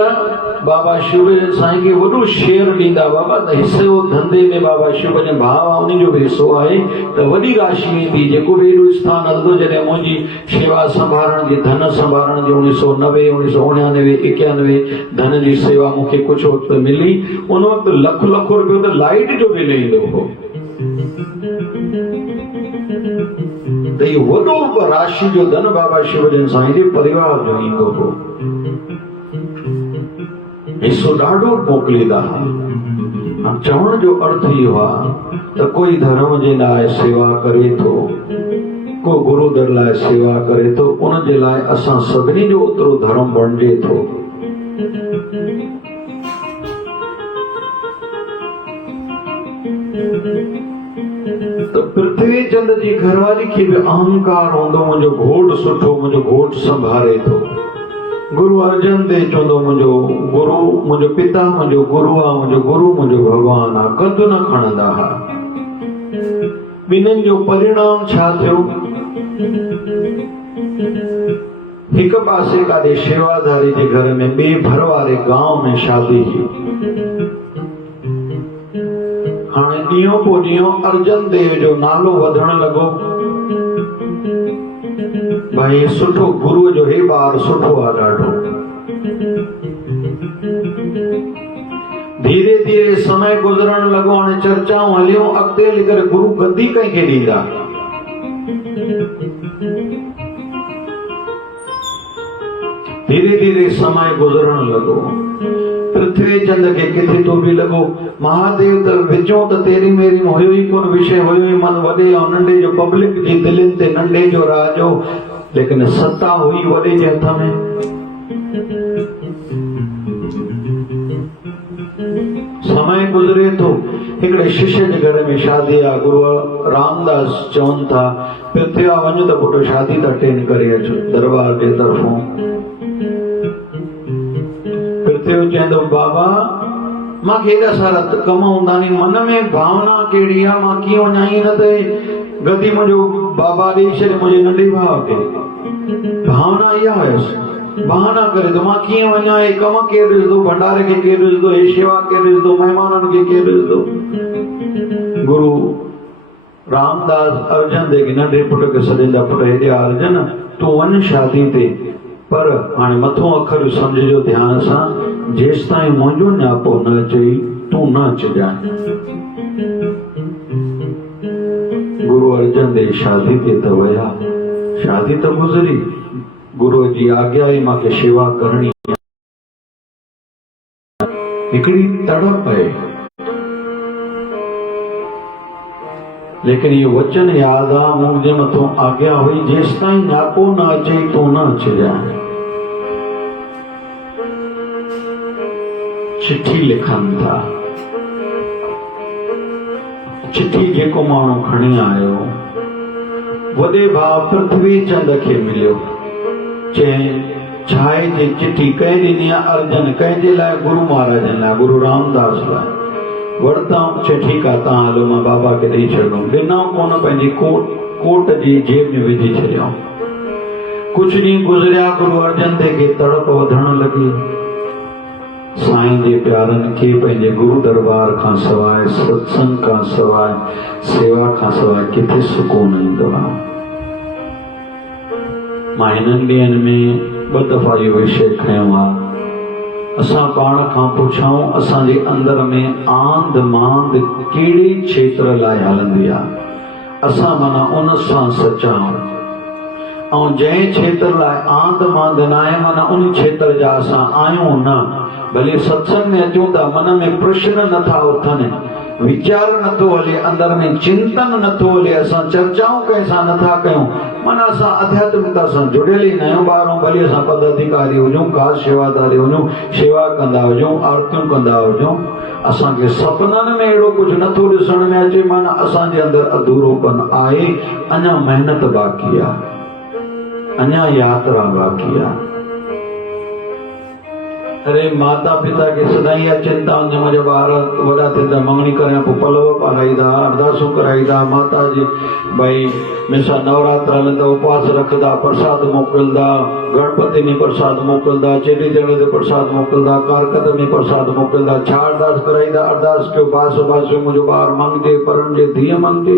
बाबा शिवजन साईं खे वॾो शेयर ॾींदा, बाबा त हिसो धंधे में बाबा शिवजन भाउ आहे, उन जो बि हिसो आहे, त वॾी राशि ईंदी, जेको बि एॾो स्थान हलंदो। जॾहिं मुंहिंजी शेवा संभालण जी, धन संभालण जी 1990, 1999, 91 धन जी सेवा मूंखे कुझु वक़्तु मिली, उन वक़्तु लख रुपयो त लाइट जो बिल ईंदो हो। त इहो वॾो राशि जो धन बाबा शिवजन साईं जे परिवार जो ईंदो हो। हिसो ॾाढो मोकिलींदा हुआ। चवण जो अर्थ इहो आहे त कोई धर्म जे लाइ सेवा करे थो, को गुरु दर लाइ सेवा करे थो, उन जे लाइ असां सभिनी जो ओतिरो धर्म बणिजे थो। तो पृथ्वी चंद जी घरवारी खे भी अहंकार हूंदो, मुंहिंजो घोट सुठो, मुंहिंजो घोट संभाले थो। गुरु अर्जन देव चवंदो, मुंहिंजो गुरु मुंहिंजो पिता, मुंहिंजो गुरु आहे, मुंहिंजो गुरु मुंहिंजो भगवान आहे, कदु न खणंदा हुआ। ॿिन्हिनि जो परिणाम छा थियो? हिक पासे काॾे शेवाधारी जे घर में, ॿिए भर वारे गांव में शादी हुई। हाणे ॾींहों पोइ ॾींहों अर्जन देव जो नालो वधण लॻो, भाई सुठो गुरुअ जो हे ॿार सुठो आहे ॾाढो। धीरे धीरे समय गुज़रण लॻो, हाणे चर्चाऊं हलियूं, अॻिते हली करे गुरु गद्दी कंहिंखे ॾींदा। धीरे धीरे समय गुज़रण लॻो, पृथ्वी चंद खे किथे तो बि लॻो महादेव त विचो त तेरी मेरी हुयो ई कोन, विषय हुयो ई मन वॾे ऐं नंढे जो, पब्लिक जी दिलनि ते नंढे जो राज हो, लेकिन सत्ता हुई वॾे जे हथ में। समय गुज़रे थो, हिकिड़े शिष्य जे घर में शादी आहे। गुरु रामदास चवनि था, पृथ्वी वञो त पुटु शादी त अटेंड करे अचो दरबार जे तरफ़ों। पृथ्वी चवंदो, बाबा मूंखे हेॾा सारा कम हूंदा आहिनि, मन में भावना कहिड़ी आहे, मां कीअं वञा? ई न त गद्दी मुंहिंजो बाबा ॾेई छॾे मुंहिंजे नंढे भाउ खे। भावना इहा हुयसि, बहाना करे थो, मां कीअं वञा? हे कम केरु ॾिसंदो? भंडारे खे केरु ॾिसंदो? हे शेवा केरु ॾिसंदो? महिमाननि खे केरु ॾिसंदो? गुरु रामदास अर्जन देव नंढे पुट खे सॾींदा, पुट हेॾे अर्जन तूं वञ शादी ते, पर हाणे मथों अखर सम्झिजो ध्यान सां, जेसि ताईं मुंहिंजो न्यापो न चई तूं न अचिजांइ। गुरु अर्जन देव शादी ते त विया, शादी त गुज़री, गुरु जी आज्ञा ई मूंखे शेवा करणी। हिकिड़ी तड़प है, लेकिन ये वचन याद आ, मुंहिंजे मथों आज्ञा हुई, जेसि ताईं न्यापो न अचे तूं न अचिजांइ। चिट्ठी लिखनि था, चिट्ठी जेको माण्हू खणी आयो वॾे भाउ पृथ्वी चंद खे मिलियो, चई छाहे जे चिट्ठी कंहिं ॾिनी आहे? अर्जन, कंहिंजे लाइ? गुरु महाराजनि लाइ, गुरु रामदास लाइ। वरिताऊं, चई ठीकु आहे, तव्हां हलो, मां बाबा खे ॾेई छॾियो। ॾिनऊं कोन, पंहिंजी कोट कोट जी जेब में विझी छॾियो। कुछ ॾींहं गुज़रिया, गुरु अर्जन देव खे तड़प वधण लगी। साईं जे प्यारनि खे पंहिंजे गुरु दरबार खां सवाइ, सत्संग खां सवाइ, सेवा खां सवाइ किथे सुकून ईंदो आहे। मां हिननि ॾींहंनि में 2 दफ़ा इहो विषय खयो आहे। असां पाण खां पुछूं, असांजे अंदर में आंद मांद कहिड़े क्षेत्र लाइ हलंदी आहे, असां माना उन सां सचा आहियूं। ऐं जंहिं क्षेत्र लाइ आंद मांद न आहे, माना उन क्षेत्र जा असां आहियूं न। भले सत्संग में अचूं था, मन में प्रश्न नथा उथनि, वीचार नथो हले, अंदर में चिंतन नथो हले, असां चर्चाऊं कंहिंसां नथा कयूं, माना असां आध्यात्मिकता सां जुड़ियल ई न आहियूं। ॿाहिरों भले असां पदाधिकारी हुजूं, का शेवादारी हुजूं, शेवा कंदा हुजूं, आरतियूं कंदा हुजूं, असांखे सपननि में अहिड़ो कुझु नथो ॾिसण में अचे, माना असांजे अंदर अधूरोपन आहे। अञा महिनत बाक़ी आहे, अञा यात्रा बाक़ी आहे। अरे माता पिता के सदाई इहा चिंता हूंदी, मुंहिंजा ॿार वॾा थींदा, मङणी करियां पोइ पलव पाराईंदा, अरदासूं कराईंदा, माता जी भई मूंसां नवरात्रा हलंदा, उपवास रखंदा, प्रसाद मोकिलंदा, गणपति में प्रसाद मोकिलंदा, चेटीचंड ते प्रसाद मोकिलंदा, कारकत में प्रसाद मोकिलंदा, छा अरदास कराईंदा, अरदास कयो बास बास मुंहिंजो ॿारु मंगजे, पढ़णजे, धीअ मंगजे,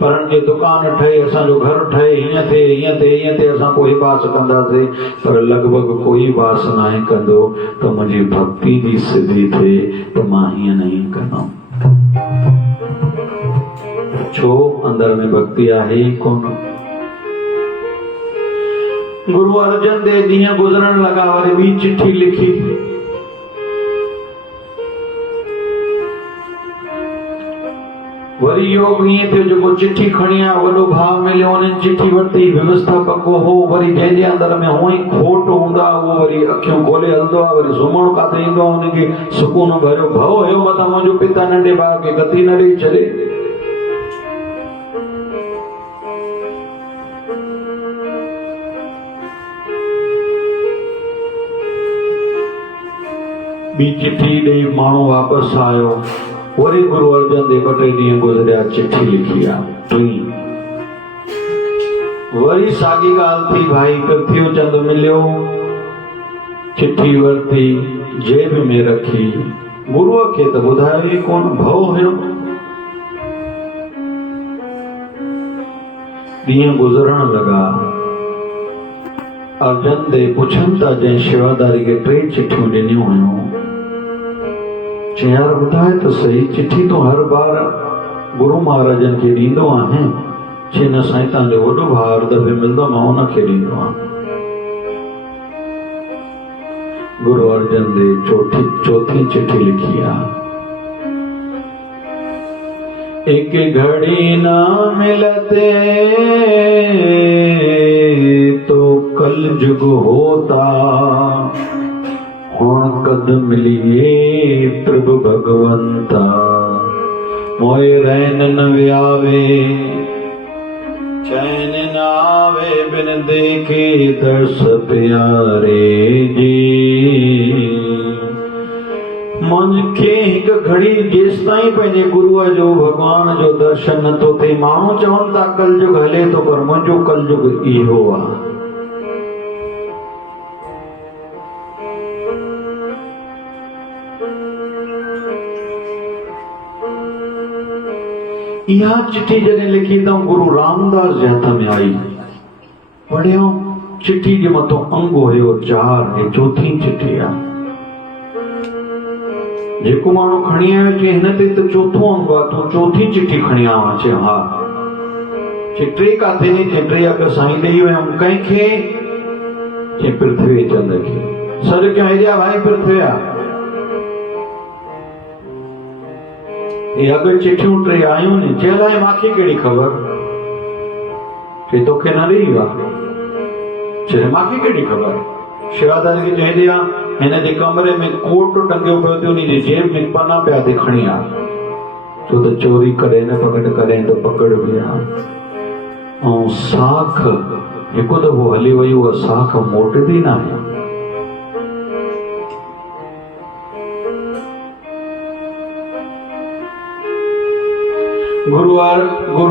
पढ़णजे, दुकान ठहे, असांजो घर ठहे, हीअं थिए हीअं थिए हीअं थिए, असां पोइ बास कंदासीं। पर लॻभॻि कोई बास न आहे कंदो तो मुझे भक्ति जी सिद्धि थे, तो मां हीअं नहीं कंदुमि। छो? अंदर में भक्ति आहे ही कोन। गुरु अर्जन देव ॾींहं गुज़रण लॻा, वरी ॿी चिठी लिखी। वरी योग ईअं थियो, जेको चिठी खणी आयो वॾो भाउ मिलियो, उन्हनि चिठी वरिती, व्यवस्थापक हो, वरी जंहिंजे अंदर में हुअं ई खोट हूंदा उहो वरी अखियूं खोले हलंदो आहे, वरी सुम्हणु काथे ईंदो आहे, हुनखे सुकून भरियो भउ हुयो मथां, मुंहिंजो पिता नंढे भाउ खे गति न ॾेई छॾे। ॿी चिठी ॾेई माण्हू वापसि आयो। वरी गुरु अर्जन देव 2 टे ॾींहं गुज़रिया, चिठी लिखी आहे। वरी साॻी ॻाल्हि थी, भाई पृथ्वीचंद मिलियो, चिठी वरिती, जेब में रखी, गुरुअ खे त ॿुधायो ई कोन, भउ हुयो। ॾींहं गुज़रण लॻा, अर्जन देव पुछनि था, जंहिं शेवादारी खे 3 चिठियूं ॾिनियूं हुयूं, चई यार ॿुधाए त सही, चिठी तो हर बार गुरु महाराजन खे ॾींदो आहीं? चई न साईं, तव्हांजो वॾो भाउ हर दफ़े मिलंदो, मां उनखे ॾींदो आहियां। गुरु अर्जन देव चौथी चिठी लिखी आहे। एक घड़ी ना मिलते तो कल जुग होता, हुण कद मिलिए प्रभु भगवंता, मोए रैन न व्यावे, चैन न आवे, बिन देखे दर्श प्यारे जी। मन खे हिक घड़ी जेस ताईं पंहिंजे गुरुअ जो, भगवान जो दर्शन नथो थिए। माण्हू चवनि था कल जुग हले थो, पर मुंहिंजो कल जुग इहो आहे। इहा चिठी जॾहिं लिखी त गुरु रामदास जे हथ में आई, पढ़ियो, चिठी जे मथां अंग हुयो 4, हे चौथी चिठी आहे। जेको माण्हू खणी आयो चई हिन ते त चौथो अंग आहे, तूं चौथी चिठी खणी आयो आहे? चई हा। चई 3 काथे नी? चई 3 अॻ साईं ॾेई वियुमि। कंहिंखे? चई पृथ्वीचंद खे। सर क्यों हेॾा भाई पृथ्वी आहे? ये अगर चिठियूं 3 आयूं ने, चई अलाए मांखे कहिड़ी ख़बर? चई तोखे न ॾेई विया? चई मांखे कहिड़ी ख़बर? शेवादारी खे चई ॾियां, हिन जे कमरे में कोट टंगियो पियो थियो, उन जी जेब में पना पिया थी, खणी आ। छो त चोरी करे न पकड़ करे त पकड़ बि आ। ऐं साख हिकु दफ़ो हली वई, उहा साख मोटदी न आहे। गुरु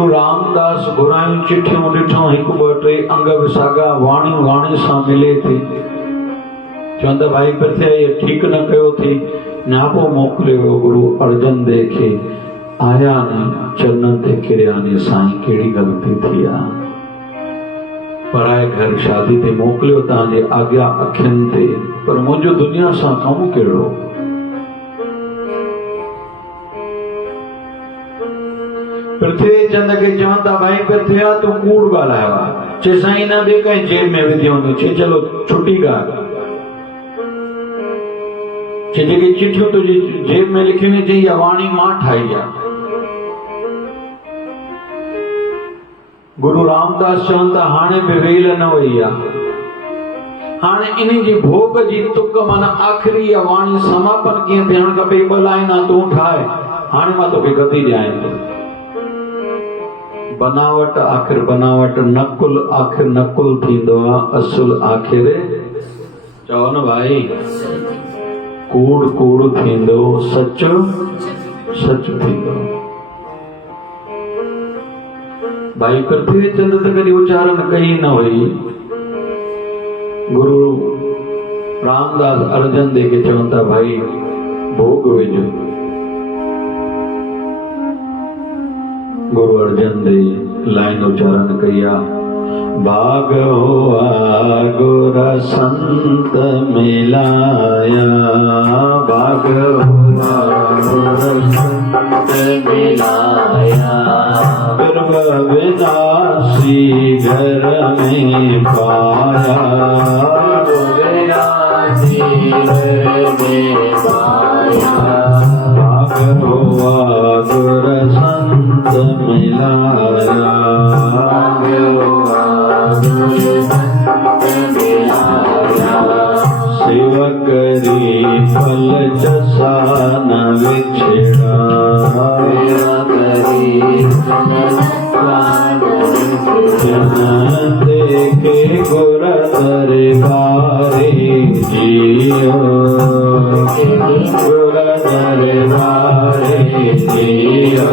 रामदास घुरायूं चिठियूं ॾिठो, हिकु ॿ टे अंग विसागा वाणी वाणी सां मिले थी। चवंदा भाई प्रथ्या ये ठीक न कयो थी, न्यापो मोकिलियो गुरु अर्जन देव खे। आया ने चरणनि ते किरिया ने, साईं कहिड़ी ग़लती थी आहे, पराए घर शादी ते मोकिलियो तव्हांजे आज्ञा अखियुनि ते, पर मुंहिंजो दुनिया सां कमु कहिड़ो। पृथ्वी चंद खे चवनि था भाई पृथ्वी तूं कूड़ ॻाल्हायो आहे। चए साईं न ॿिए कंहिं जेब में विधी हूंदी। चए चलो छुटी ॻाल्हि। चए जेकी चिठियूं तुंहिंजी जेब में लिखियूं चई इहा वाणी मां ठाही आहे। गुरु रामदास चवनि था हाणे बि वेल न वई आहे, हाणे इन जी भोग जी तुक माना आख़िरी इहा वाणी समापन कीअं थियणु खपे, ॿ लाइना तूं ठाहे, हाणे मां तोखे गदी ॾियां थो। बनावट आख़िर बनावट, नकुल आख़िर नकुल थींदो आहे, असुल आख़िर चओ न भाई कूड़ कूड़ थींदो, सच सच थींदो। भाई पृथ्वी चंद त कॾहिं उच्चारण कई न हुई। गुरु रामदास अर्जन देव खे चवनि था भाई भोग विझ। गुरु अर्जन देव लाइन उच्चारण कई आहे, भाग हुआ गुर संत मिलाया, भाग हुआ गुर संत मिलाया, विनाशी घर में पाया, विनाशी घर में पाया, भाग हुआ गुर संत मिलाया, भाग हुआ गुर संत मिलाया, सेवकरी फल जसा न विछड़ा, सेवकरी जन देखे गुर दरबारे जियो, गुर दरबारे जियो,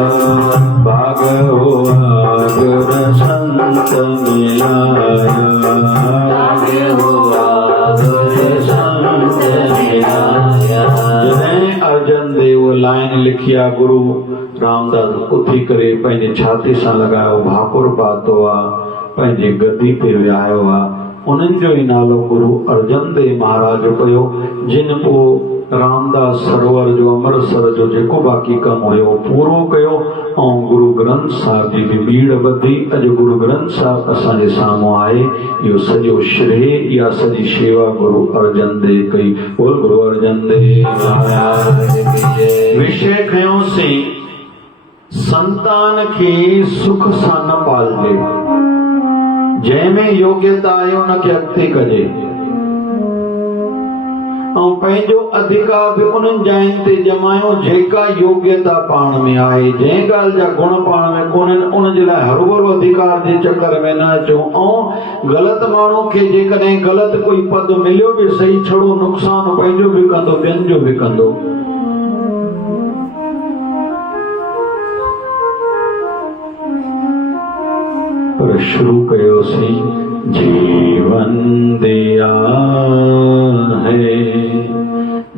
भाग हुआ गुर संत मिलाया, भाग हुआ गुर संत मिलाया। जॾहिं अर्जन देव लाइन लिखिया गुरु रामदास उथी करे पंहिंजे छाती सां लॻायो, भाकुर पातो आहे, पंहिंजे गद्दी ते विहायो आहे। उन्हनि जो ई नालो गुरु अर्जन देव महाराज कयो, जिन पोइ रामदास सरोवर जो अमृतसर जो जेको बाक़ी कमु हुयो पूरो कयो ऐं गुरु ग्रंथ साहिब जी बि बीड़ ॿधी। अॼु गुरु ग्रंथ साहिब असांजे साम्हूं आहे, इहो सॼो श्रेय, इहा सॼी शेवा गुरु अर्जन देव कई। बोल गुरु अर्जन देव महाराज की। विषय खयोंसीं संतान खे सुख सां न पालजे, जंहिंमें योग्यता आहे उनखे अॻिते कजे ऐं पंहिंजो अधिकार बि उन्हनि जायुनि ते जमायो जेका योग्यता पाण में आहे। जंहिं ॻाल्हि जा गुण पाण में कोन्हनि उनजे लाइ हरूभरू अधिकार जे चकर में न अचो। ऐं ग़लति माण्हू खे जेकॾहिं ग़लति कोई पद मिलियो बि सही, छड़ो नुक़सान पंहिंजो बि कंदो ॿियनि जो बि कंदो। पर शुरू कयोसीं जीवन दिया है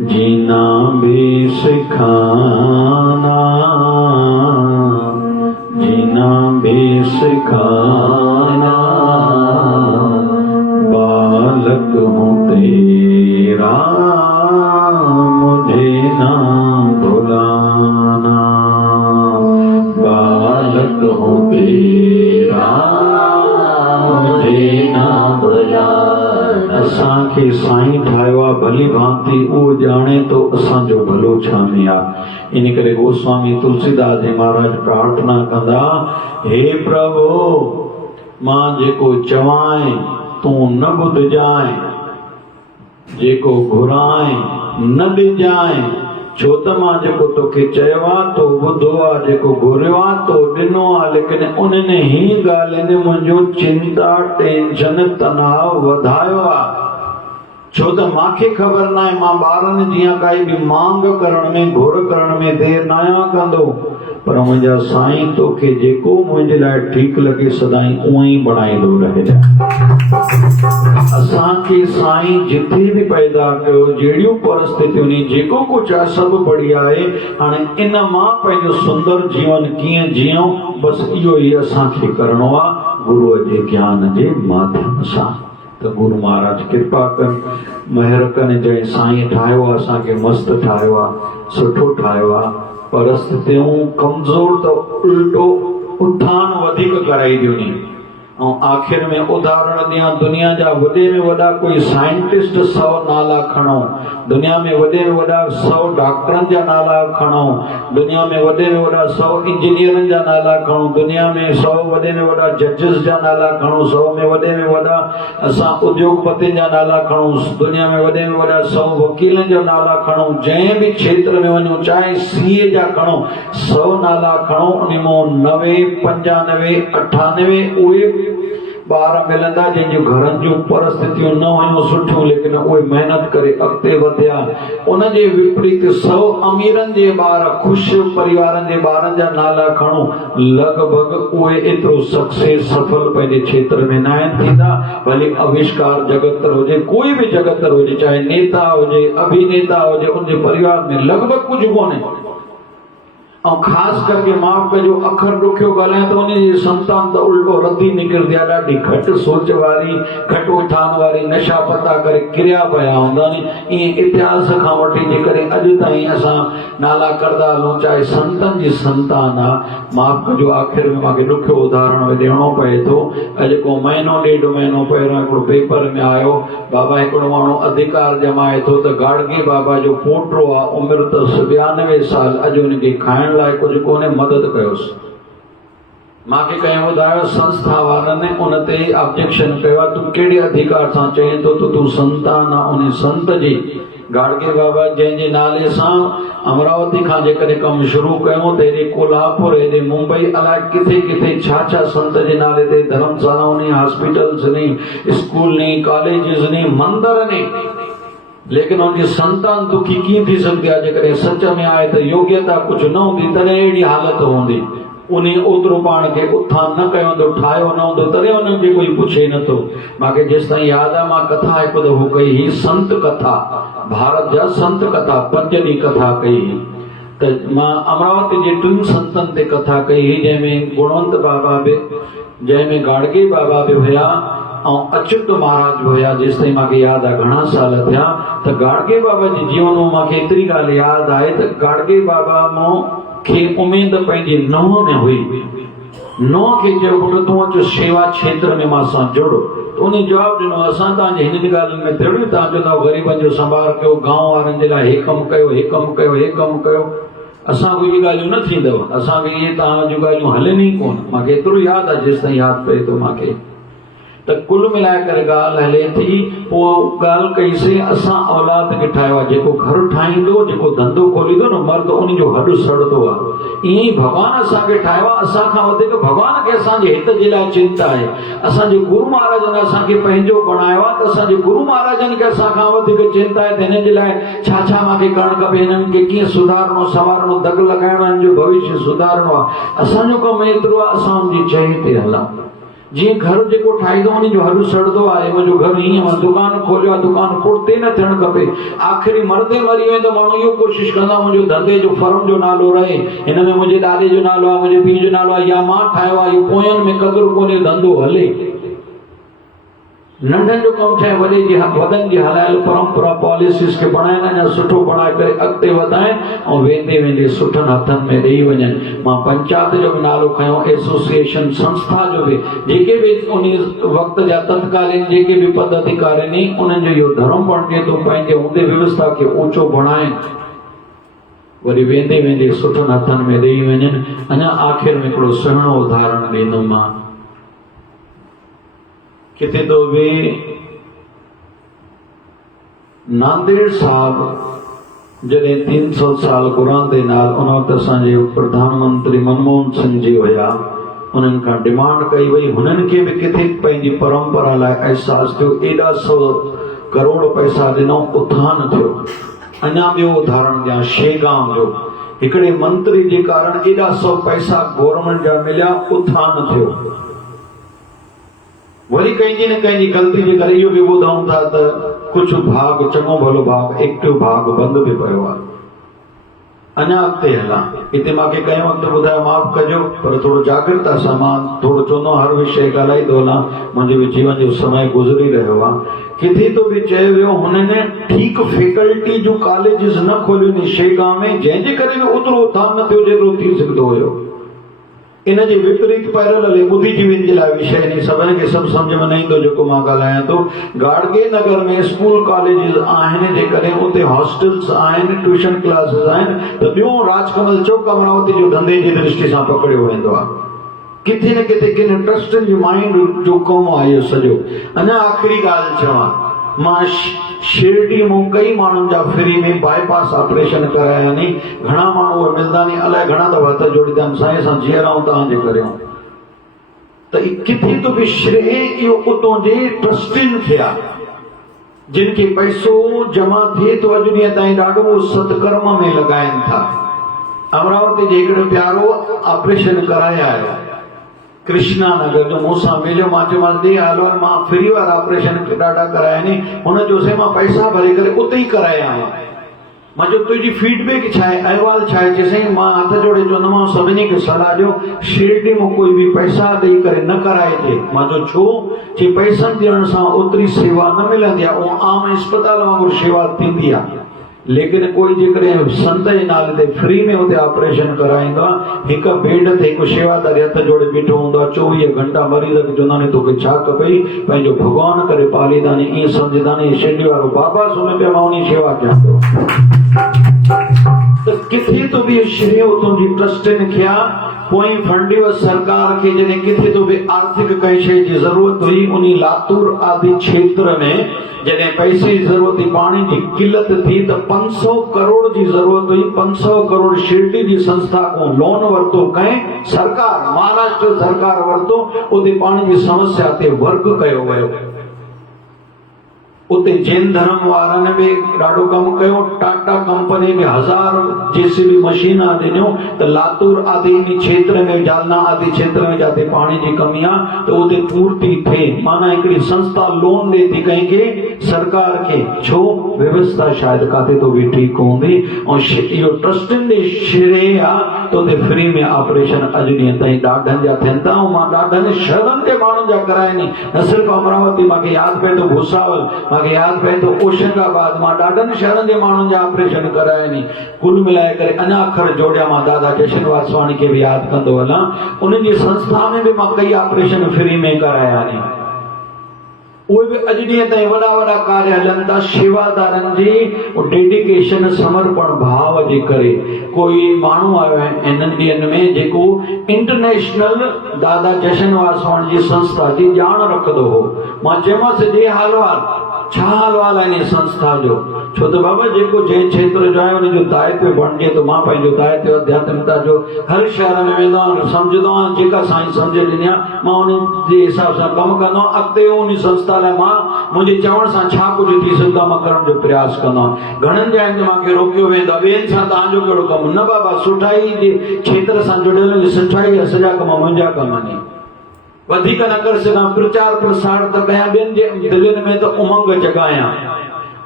जीना भी सिखाना, जीना भी सिखाना, बालक हूँ तेरा मुझे ना भुलाना, बालक हूँ तेरा मुझे ना भुलाना। असांखे साईं ठाहियो आहे भली भांति, उहो ॼाणे थो असांजो भलो छा में आहे। इन करे गोस्वामी तुलसीदास जी महाराज प्रार्थना कंदा, हे प्रभु मां जेको चवां तूं न ॿुधजांइ, जेको घुरां न ॾिजांइ, छो त मां जेको तोखे चयो आहे तो ॿुधो आहे, जेको घुरियो आहे तो ॾिनो आहे। लेकिन उन्हनि ई ॻाल्हियुनि मुंहिंजो चिंता टेंशन तनाव वधायो आहे, छो त मूंखे ख़बर न आहे मां ॿारनि जीअं काई बि मांग करण में घुर करण में देरि न आहियां कंदो। पर मुंहिंजा साईं तोखे जेको मुंहिंजे लाइ ठीकु लॻे सदाईं उहो ई बणाईंदो रहिजांइ। असांखे साईं जिथे बि पैदा कयो, जहिड़ियूं परिस्थितियूं जेको कुझु आहे सभु बढ़िया आहे। हाणे इन मां पंहिंजो सुंदर जीवन कीअं जियूं, बसि इहो ई असांखे करिणो आहे गुरूअ जे ज्ञान जे माध्यम सां। त गुरु महाराज कृपा कनि, महिर कनि, जंहिं साईं ठाहियो आहे असांखे मस्तु ठाहियो आहे, सुठो ठाहियो आहे। परिस्थितियूं कमज़ोर त उल्टो उथान वधीक कराई ॾियूं। ऐं आख़िर में उदाहरण ॾियां, दुनिया जा वॾे में वॾा कोई साइंटिस्ट 100 नाला खणो, दुनिया में वॾे में वॾा 100 डॉक्टरनि जा नाला खणो, दुनिया में वॾे में वॾा 100 इंजीनियरनि जा नाला खणो, दुनिया में 100 वॾे में वॾा जजिस जा नाला खणो, 100 में वॾे में वॾा असां उद्योगपतियुनि जा नाला खणो, दुनिया में वॾे में वॾा 100 वकीलनि जा नाला खणो, जंहिं बि क्षेत्र में वञो, चाहे सीए जा खणो, 100 नाला खणो, उन मां 90, 95, 98 उहे ॿार मिलंदा जंहिंजूं घरनि जूं परिस्थितियूं न हुयूं सुठियूं, लेकिन उहे महिनत करे अॻिते वधिया। उन जे विपरीत 100 अमीरनि जे ॿार, ख़ुशि परिवारनि जे ॿारनि जा नाला खणो, लॻभॻि उहे एतिरो सक्सेस सफल पंहिंजे क्षेत्र में न आहिनि थींदा। भले आविष्कार जगत हुजे, कोई बि जगत हुजे, चाहे नेता हुजे, अभिनेता हुजे, उनजे परिवार में लॻभॻि कुझु कोन्हे। और खास करके माफ़ कजो, अखर ॾुखियो ॻाल्हायां त उनजी संतान त उल्टो रदी निकिरंदी आहे, ॾाढी घटि सोच वारी, घटि उथान वारी, नशा पता करे किरिया पिया हूंदा आहिनि। ईअं इतिहास खां वठी जे करे अॼु ताईं असां नाला करदा हलूं, चाहे संतनि जी संतान आहे। माफ़ कजो, आख़िर में मूंखे ॾुखियो उदाहरण ॾियणो पए थो। अॼु को महीनो ॾेढ महीनो पहिरियों हिकिड़ो पेपर में आयो, बाबा हिकिड़ो माण्हू अधिकार जमाए थो त गाड़गे बाबा जो पोटो आहे, उमिरि अथसि 92 साल, अॼु हुनखे खाइण लाइ कुझु कोन्हे, मदद कयोसि। मूंखे कंहिं ॿुधायो संस्था वारनि उन ते ऑब्जेक्शन कयो आहे, तूं कहिड़े अधिकार सां चईं थो त तूं संतान आहे उन संत जी। गाड़गे बाबा जंहिंजे नाले सां अमरावती खां जेकॾहिं कमु शुरू कयूं त हेॾे कोल्हापुर, हेॾे मुंबई, अलाए किथे किथे छा छा संत जे नाले ते धर्मशालाऊं नी, हॉस्पिटल्स नी, स्कूल नी, कॉलेजिस नी, मंदर नी, लेकिन उनकी संतान दुखी कीअं थी सकती आहे? जेकॾहिं सच में आहे त योग्यता कुझु न हूंदी तॾहिं अहिड़ी हालत हूंदी। उन ओतिरो पाण खे उथान न कयो हूंदो, ठाहियो न हूंदो, तॾहिं उनखे कोई पुछे नथो। मूंखे जेसि ताईं यादि आहे, मां कथा हिकु दफ़ो कई हुई, संत कथा, भारत जा संत कथा 5 ॾींहं कथा कई हुई। त मां अमरावती जे 2 संतनि ते कथा कई हुई, जंहिंमें गुणवंत बाबा बि, जंहिंमें गाड़गे बाबा बि हुया ऐं अच्युत महाराज बि हुया। जेसि ताईं मूंखे यादि आहे, घणा साल थिया। त गाड़गे बाबा जे जीवन में मूंखे एतिरी ॻाल्हि यादि आहे त गाड़गे बाबा खे उमेद पंहिंजी नुंहं में हुई। नुंहं खे चयो, पुटु तूं अचु सेवा क्षेत्र में मां सां जुड़। उन जवाबु ॾिनो, असां तव्हांजे हिननि ॻाल्हियुनि में थियणो, तव्हां चवंदा ग़रीबनि जो संभाल कयो, गांव वारनि जे लाइ हे कमु कयो, हे कमु कयो, हे कमु कयो। असांखे इहे ॻाल्हियूं न थींदव, असांखे इहे तव्हां जूं ॻाल्हियूं हलनि ई कोन। मूंखे एतिरो यादि आहे, जेसि ताईं यादि पए थो मूंखे। त कुल मिलाए करे ॻाल्हि हले थी। पोइ ॻाल्हि कईसीं, असां औलाद खे ठाहियो आहे, जेको घर ठाहींदो, जेको धंधो खोलींदो न मर्द, उन जो हॾु सड़ंदो आहे। ईअं ई भॻवान असांखे ठाहियो आहे, असांखां वधीक भॻवान खे असांजे हित जे लाइ चिंता आहे। असांजे गुरु महाराजनि असांखे पंहिंजो बणायो आहे, त असांजे गुरु महाराजनि खे असांखां वधीक चिंता आहे त हिन जे लाइ छा छा मूंखे करणु खपे, हिननि खे कीअं सुधारणो, संवारणो, दग लॻाइणो, हिननि जो भविष्य सुधारणो आहे। असांजो कमु एतिरो आहे, असां हुनजी चई ते हलूं। जीअं घर जेको ठाहींदो उन जो हॾु सड़ंदो आहे, मुंहिंजो घर हीअं, मां दुकान खोलियो आहे, दुकान पुठिते न थियणु खपे। आख़िरी मरदे मरी वेंदो माण्हू इहो कोशिशि कंदा मुंहिंजो धंधे जो फर्म जो नालो रहे, हिन में मुंहिंजे ॾाॾे जो नालो आहे, मुंहिंजे पीउ जो नालो आहे, या मां ठाहियो आहे, इहो पोयनि में क़दुरु कोन्हे, धंधो हले। नंढनि जो कमु छा आहे, वॾनि जी हलायल परंपरा पॉलिसीस खे बणाइनि, अञा सुठो बणाए करे अॻिते वधाइनि ऐं वेंदे वेंदे सुठनि हथनि में ॾेई वञनि। मां पंचायत जो बि नालो खयो, एसोसिएशन संस्था जो बि, जेके बि उन वक़्त जा तत्कालीन जेके बि पद अधिकारी आहिनि, उन्हनि जो इहो धर्म बणिजे थो पंहिंजे हूंदे व्यवस्था खे ऊचो बणाइनि, वरी वेंदे वेंदे सुठनि हथनि में ॾेई वञनि। अञा आख़िर में हिकिड़ो सुहिणो उदाहरण ॾींदुमि मां। किथे तो भी नांदेड़ साहब जॾहिं 300 साल गुरांदे नाल उन वक़्तु असांजे प्रधानमंत्री मनमोहन सिंह जी हुया, उन्हनि खां डिमांड कई वई, हुननि खे बि किथे पंहिंजी परंपरा लाइ अहसास थियो, एॾा 100 करोड़ पैसा ॾिनो, उथान थियो। अञा ॿियो उदाहरण ॾियां शेगांव जो। हिकिड़े मंत्री जे कारण एॾा सौ पैसा गवर्नमेंट जा मिलिया, उथान थियो। वरी कंहिंजी न कंहिंजी ग़लती जे करे इहो बि ॿुधऊं था त कुझु भाग, चङो भलो भाग, एक्टिव भाग बंदि बि पियो आहे। अञा अॻिते हलां, हिते मूंखे कंहिं वक़्तु ॿुधायो माफ़ कजो, पर थोरो जागृता सां मां थोरो चवंदो हर विषय ॻाल्हाईंदो हलां, मुंहिंजे जीवन जो समय गुज़री रहियो आहे। किथे तो बि चयो वियो हुननि ठीकु फैकल्टी जूं कॉलेजिस न खोलियूं शेगांव में, जंहिंजे करे बि ओतिरो उथान न थियो जेतिरो थी सघंदो हुयो। इन जे विपरीत पैरल हले ॿुधिजी वञे लाइ विषय नहीं, सभिनी खे सभु सम्झ में न ईंदो जेको मां ॻाल्हायां थो। गाड़गे नगर में स्कूल कॉलेजिस आहिनि, जेकॾहिं उते हॉस्टल्स आहिनि, ट्यूशन क्लासिस आहिनि, त ॿियो राजकमल चौक अमरावती जो धंधे जी दृष्टि सां पकड़ियो वेंदो आहे। किथे न किथे किन ट्रस्टनि जो माइंड जो कमु आहे इहो सॼो। अञा आख़िरी ॻाल्हि चवां, मां शिरडी मूं कई माण्हुनि जा फ्री में बाईपास ऑपरेशन कराया नी। घणा माण्हू मिलंदा नी, अलाए घणा दफ़ा हथ जोड़ींदा आहिनि, साईं असां जीअराऊं तव्हांजे करे। त किथे तो बि श्रेय इहो उतां जे ट्रस्टिन खे आहे, जिन खे पैसो जमा थिए थो अॼु ॾींहं ताईं ॾाढो सत्कर्म में लॻाइनि था। अमरावती जे हिकिड़ो प्यारो ऑपरेशन कराया आहे कृष्णा नगर जो, मूंसां मिलियो, मां चयोमांसि ॾे हलो, मां फ्री वारा ऑपरेशन ॾाढा कराया नी। हुन जो से मां पैसा भरे करे उते ई कराया आहियां। मां चयो तुंहिंजी फीडबैक छा आहे, अहवाल छा आहे? चयईं मां हथ जोड़े चवंदोमांव सभिनी खे सलाह ॾियो शिरडी में कोई बि पैसा ॾेई करे न कराइजे। मां चयो छो? चई पैसनि ॾियण सां ओतिरी सेवा न मिलंदी आहे, उहो आम अस्पताल वांगुरु शेवा थींदी आहे। लेकिन कोई जेकॾहिं संत जे नाले ते फ्री में उते ऑपरेशन कराईंदो आहे, हिकु बेड ते हिकु शेवादारी हथ जोड़े बीठो हूंदो आहे, 24 घंटा मरीज़ खे चवंदा आहिनि तोखे छा खपई, पंहिंजो भॻवान करे पालींदा नी, ईअं सम्झंदा नी शिरडी वारो बाबा सुम्ही पियो, मां उन शेवा कयां थो। त किथे तो बि श्रेय उतां जी ट्रस्टिन खे आहे। पोइ फंडियो सरकार खे जॾहिं किथे तो बि आर्थिक कंहिं शइ जी ज़रूरत हुई, उन लातूर आदि क्षेत्र में जॾहिं पैसे जी ज़रूरत हुई, पाणी जी किल्लत थी, त 500 करोड़ जी ज़रूरत हुई। 500 करोड़ शिरडी जी संस्था को लोन वरितो कंहिं सरकार, महाराष्ट्र सरकार वरितो, उते पाणी जी समस्या ते वर्क कयो वियो। उते जैन धर्म वारनि बि ॾाढो कमु कयो। टाटा कंपनी में 1000 जेसीबी मशीना ॾिनियूं त लातूर आदि इन क्षेत्र में, जालना आदि क्षेत्र में जाते पाणी जी कमी आहे त उते पूर्ति थिए। माना हिकिड़ी संस्था लोन ॾे थी कंहिंखे, सरकार खे, छो? व्यवस्था शायदि काथे तो बि ठीकु हूंदी। ऐं इहो ट्रस्टिन ॾे श्रेय आहे त उते फ्री में ऑपरेशन अॼु ॾींहं ताईं ॾाढनि जा थियनि था। ऐं मां ॾाढनि शहरनि जे माण्हुनि जा कराइनी, न सिर्फ़ु अमरावती, मूंखे यादि पए थो भूसावल, मूंखे यादि पए थो होशंगाबाद, मां ॾाढनि शहरनि जे माण्हुनि जा ऑपरेशन कराया नी। कुल मिलाए करे अञा अखर जोड़िया, मां दादा जशन वासवाणी खे बि यादि कंदो हलां, उन्हनि जी संस्था में बि मां कई ऑपरेशन फ्री में कराया नी। उहे बि अॼु ॾींहं ताईं वॾा वॾा कार्य हलनि था शेवादारनि जी डेडिकेशन, समर्पण भाव जे करे। कोई माण्हू आयो आहे इन्हनि ॾींहंनि में जेको इंटरनेशनल दादा जशन वासवाणी जी संस्था जी ॼाण रखंदो हो। मां चयोमांसि ॾे हालवाल, छा हालवाल आहे इन संस्था जो? छो त बाबा जेको जंहिं क्षेत्र जो आहे उनजो दायित्व बणिजे थो। मां पंहिंजो दायित्व आध्यात्मिकता जो हर शहर में वेंदो आहियां, सम्झंदो आहियां जेका साईं सम्झ ॾिनी आहे, मां उन जे हिसाब सां कमु कंदो आहियां। अॻिते उन संस्था लाइ मां मुंहिंजे चवण सां छा कुझु थी सघंदो आहे, मां करण जो प्रयास कंदो आहियां। घणनि ॼणनि ते मूंखे रोकियो वेंदो आहे, ॿियनि सां तव्हांजो कहिड़ो कमु? न बाबा, सुठाई जे क्षेत्र सां जुड़ियल सुठाई जा सॼा कम मुंहिंजा कम आहिनि। वधीक न करे सघां, प्रचार प्रसार त कयां, ॿियनि जे दिलनि में त उमंग जगायां।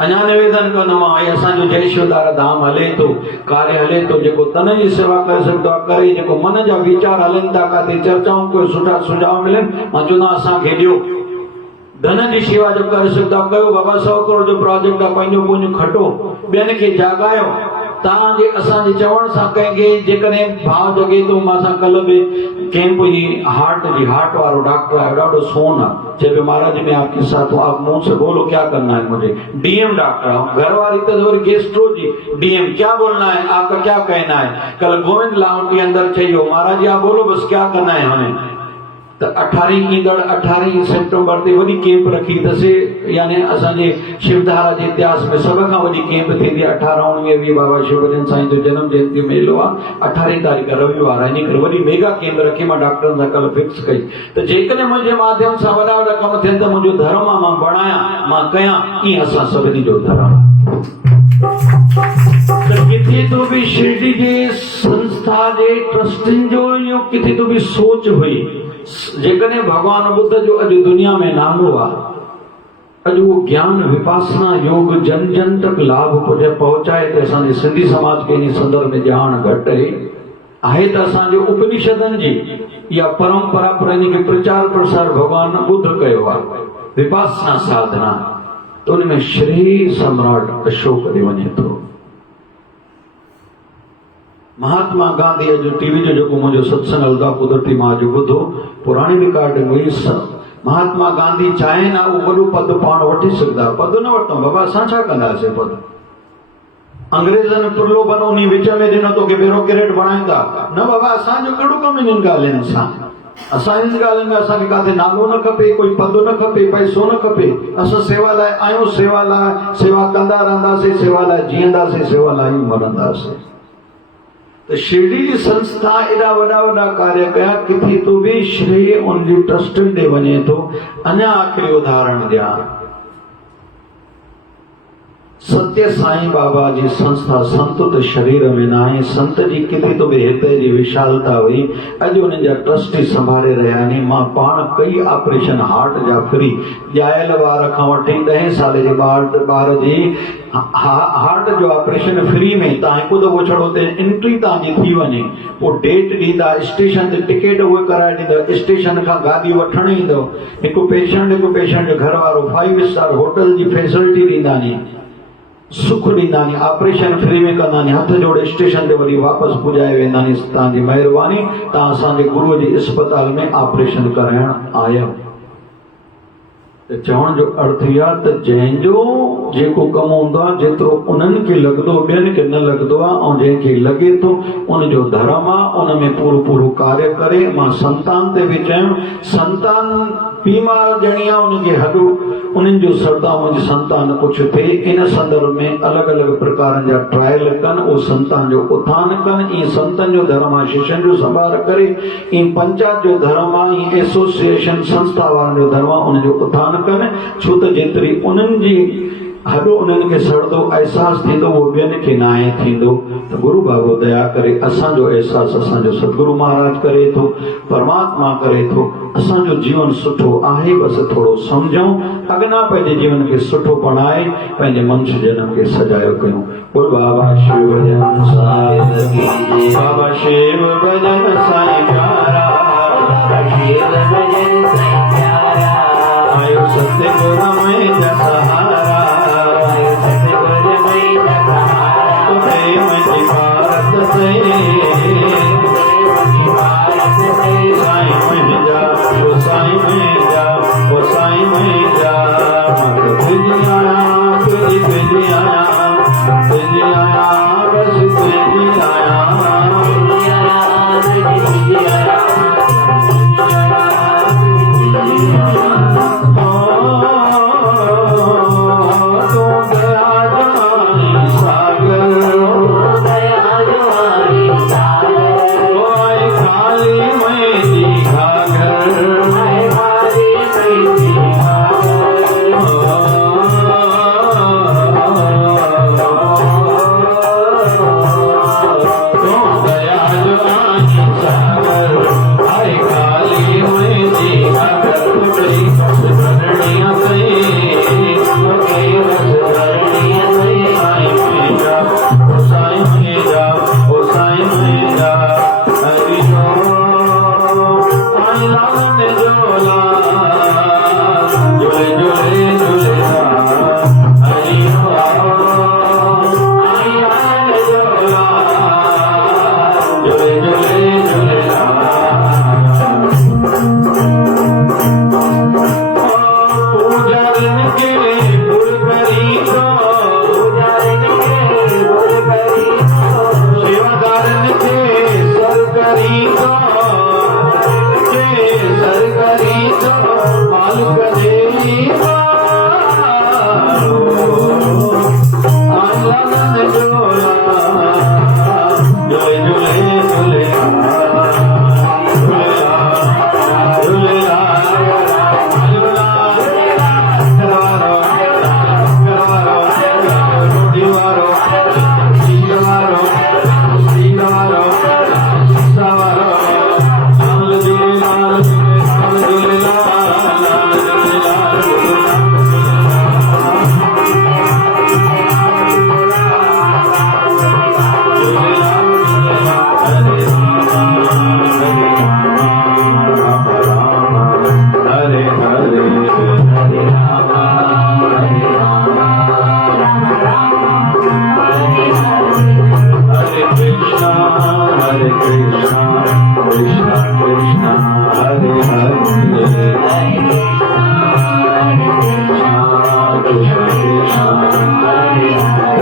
अञा निवेदन कंदो आहियां, असांजो जयशोदार धाम हले थो, कार्य हले थो, जेको तन जी सेवा करे सघंदो आहे करे, जेको मन जा वीचार हलनि था, काथे चर्चाऊं, कोई सुठा सुझाव मिलनि, मां चवंदो आहियां असांखे ॾियो। धन जी शेवा जो करे सघंदा कयो बाबा। 100 करोड़ जो प्रोजेक्ट आहे, पंहिंजो पुंज खटो, ॿियनि खे जागायो। तव्हांजे असांजे चवण सां कंहिंखे जेकॾहिं भाव जगे थो। मां सां कल्ह बि कैंप जी हार्ट वारो डॉक्टर आयो, ॾाढो सोन आहे। चए महाराज मैं आपके साथ हूँ, आप मुंह से बोलो क्या करना है मुझे। डीएम डॉक्टर हूँ, घर वाली तो गेस्ट्रो जी डीएम, क्या बोलना है आपका, क्या कहना है? कल गोविंद लाहौटी अंदर चाहिए, महाराज जी आप बोलो बस क्या करना है हमें। तो 18 सितंबर ते वॾी कैंप रखी अथसि, यानी असांजे शिवधारा जे इतिहास में सभ खां वॾी कैंप थींदी आहे। 18 19 20 बाबा शिवजन साईं जो जन्म जयंती मेलो आहे, 18 तारीख़ रविवार आहे। इन करे वॾी मेगा कैंप रखी मां डॉक्टरनि सां कल्ह फिक्स कई त जेकॾहिं मुंहिंजे माध्यम सां वॾा वॾा कम थियनि त मुंहिंजो धर्म आहे, मां बणायां, मां कयां। ईअं असां सभिनी जो धर्म। किथे तो भी शिरडी जे संस्था जे ट्रस्टिन जो इहो किथे तो भी सोच हुई जेकॾहिं भगवान बुद्ध जो अॼु दुनिया में नालो आहे, अॼु वो ज्ञान विपासना योग जन जन तक लाभ पहुचाए त असांजे सिंधी समाज खे इन संदर्भ में ॼाण घटि आहे त असांजे उपनिषदनि जी इहा परंपरा पर इन खे प्रचार प्रसार भगवान बुद्ध कयो आहे विपासना साधना, तो उनमें श्री सम्राट अशोक ॾे वञे थो। महात्मा गांधी अॼु टीवी जो जेको मुंहिंजो सत्संग हलंदो आहे कुदरती मां जो ॿुधो पुराणी रिकॉर्डिंग हुई। महात्मा गांधी चाहे ना वो वॾो पद पाण वठी सघंदा, पद न वठूं बाबा, असां छा कंदासीं पद? अंग्रेजनि प्रलोभन उन विच में ॾिनो तोखे ब्यूरोक्रेट बणाईंदा, न बाबा असांजो कहिड़ो कमु इन्हनि ॻाल्हियुनि सां। असां इन ॻाल्हियुनि में असांखे काथे नालो न खपे, कोई पद न खपे, पैसो न खपे, असां सेवा लाइ आहियूं, सेवा लाइ सेवा कंदा रहंदासीं, सेवा लाइ जीअंदासीं, सेवा लाइ ई मरंदासीं। तो शिरडी जी संस्था एॾा वॾा वॾा कार्य कया, किथे तो भी श्रेय उनजी ट्रस्टनि ॾे वञे थो। अञा आखिरी उदाहरण ॾियां, सत्य साईं बाबा जी संस्था संत त शरीर में न आहे, संत जी किथे तो भी हिते जी विशालता हुई। अॼु उन्हनि जा ट्रस्टी संभाले रहिया आहिनि। मां पाण कई ऑपरेशन हार्ट जा फ्री, ॼायल ॿार खां वठी 10 साल जे ॿार जी हार्ट जो ऑपरेशन फ्री में, तव्हां हिकु दफ़ो छड़ो ते एंट्री तव्हांजी थी वञे, पोइ डेट ॾींदा, स्टेशन ते टिकट उहे कराए ॾींदव, स्टेशन खां गाॾी वठण ईंदव, हिकु पेशेंट जो घर वारो 5 स्टार होटल जी फैसिलिटी ॾींदा नी, सुख ॾींदा नी, ऑपरेशन फ्री में कंदा नी, हथ जोड़े स्टेशन ते वरी वापसि पुॼाए वेंदा नी। तव्हांजी महिरबानी, तव्हां असांजे गुरुअ जी अस्पताल में ऑपरेशन कराइण आया। त चवण जो अर्थ इहो आहे त जंहिंजो जेको कमु हूंदो आहे, जेतिरो उन्हनि खे लॻंदो ॿियनि खे न लॻंदो आहे, ऐं जंहिंखे लॻे थो उनजो धर्म आहे, उन में पूरो पूरो कार्य करे। मां संतान ते बि चयुमि, संतान बीमार ॼणी आहे, उनखे हॾो उन्हनि जो सरदा मुंहिंजी संतान कुझु थिए, इन संदर्भ में अलॻि अलॻि प्रकारनि जा ट्रायल कनि, उहो संतान जो उथान कनि। ईअं संतनि जो धर्म आहे शिष्यनि जो संभाल करे, ईअं पंचायत जो धर्म आहे, ईअं एसोसिएशन संस्था वारनि जो धर्म आहे, उनजो उथान कनि। छो त जेतिरी उन्हनि जी हॾो उन्हनि खे सड़दो अहसासु थींदो, उहो ॿियनि खे न आहे थींदो। त गुरु बाबो दया करे असांजो अहसासु असांजो सतगुरु महाराज करे थो, परमात्मा करे थो। असांजो जीवन सुठो आहे, बसि थोरो सम्झूं, अॻियां पंहिंजे जीवन खे सुठो बणाए पंहिंजे मनुष्य जनम खे सजायो कयूं। गुरु बाबा शिव भजन साईं, बाबा शिव भजन साईं प्यारा, आयो सतगुर में सहारा, प्रेम जी भारत से साईं में जा, वो साईं में जा, वो साईं में जा। तुझ आया, तुझ आया, तुझ आया, बस तुझ आया।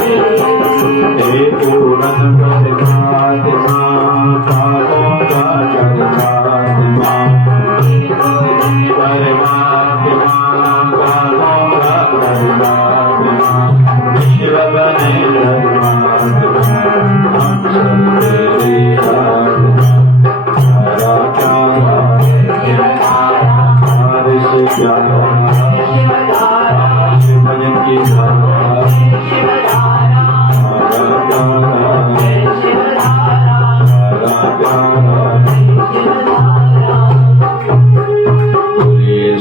हे पूर्ण प्रतिभातिमा पापों का जगतात्मा परमात्मा कामों का परमात्मा विश्व बने धर्मात्मा हम सब तेरी आत्मा हरा प्यारा हमारे से प्यारा भजन की धारा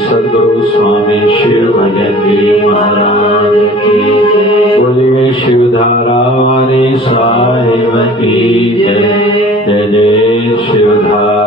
सदगुरु स्वामी शिव भजन गिरी महाराज की बोलिए शिवधारा वाले साहिब की जय जय शिवधारा।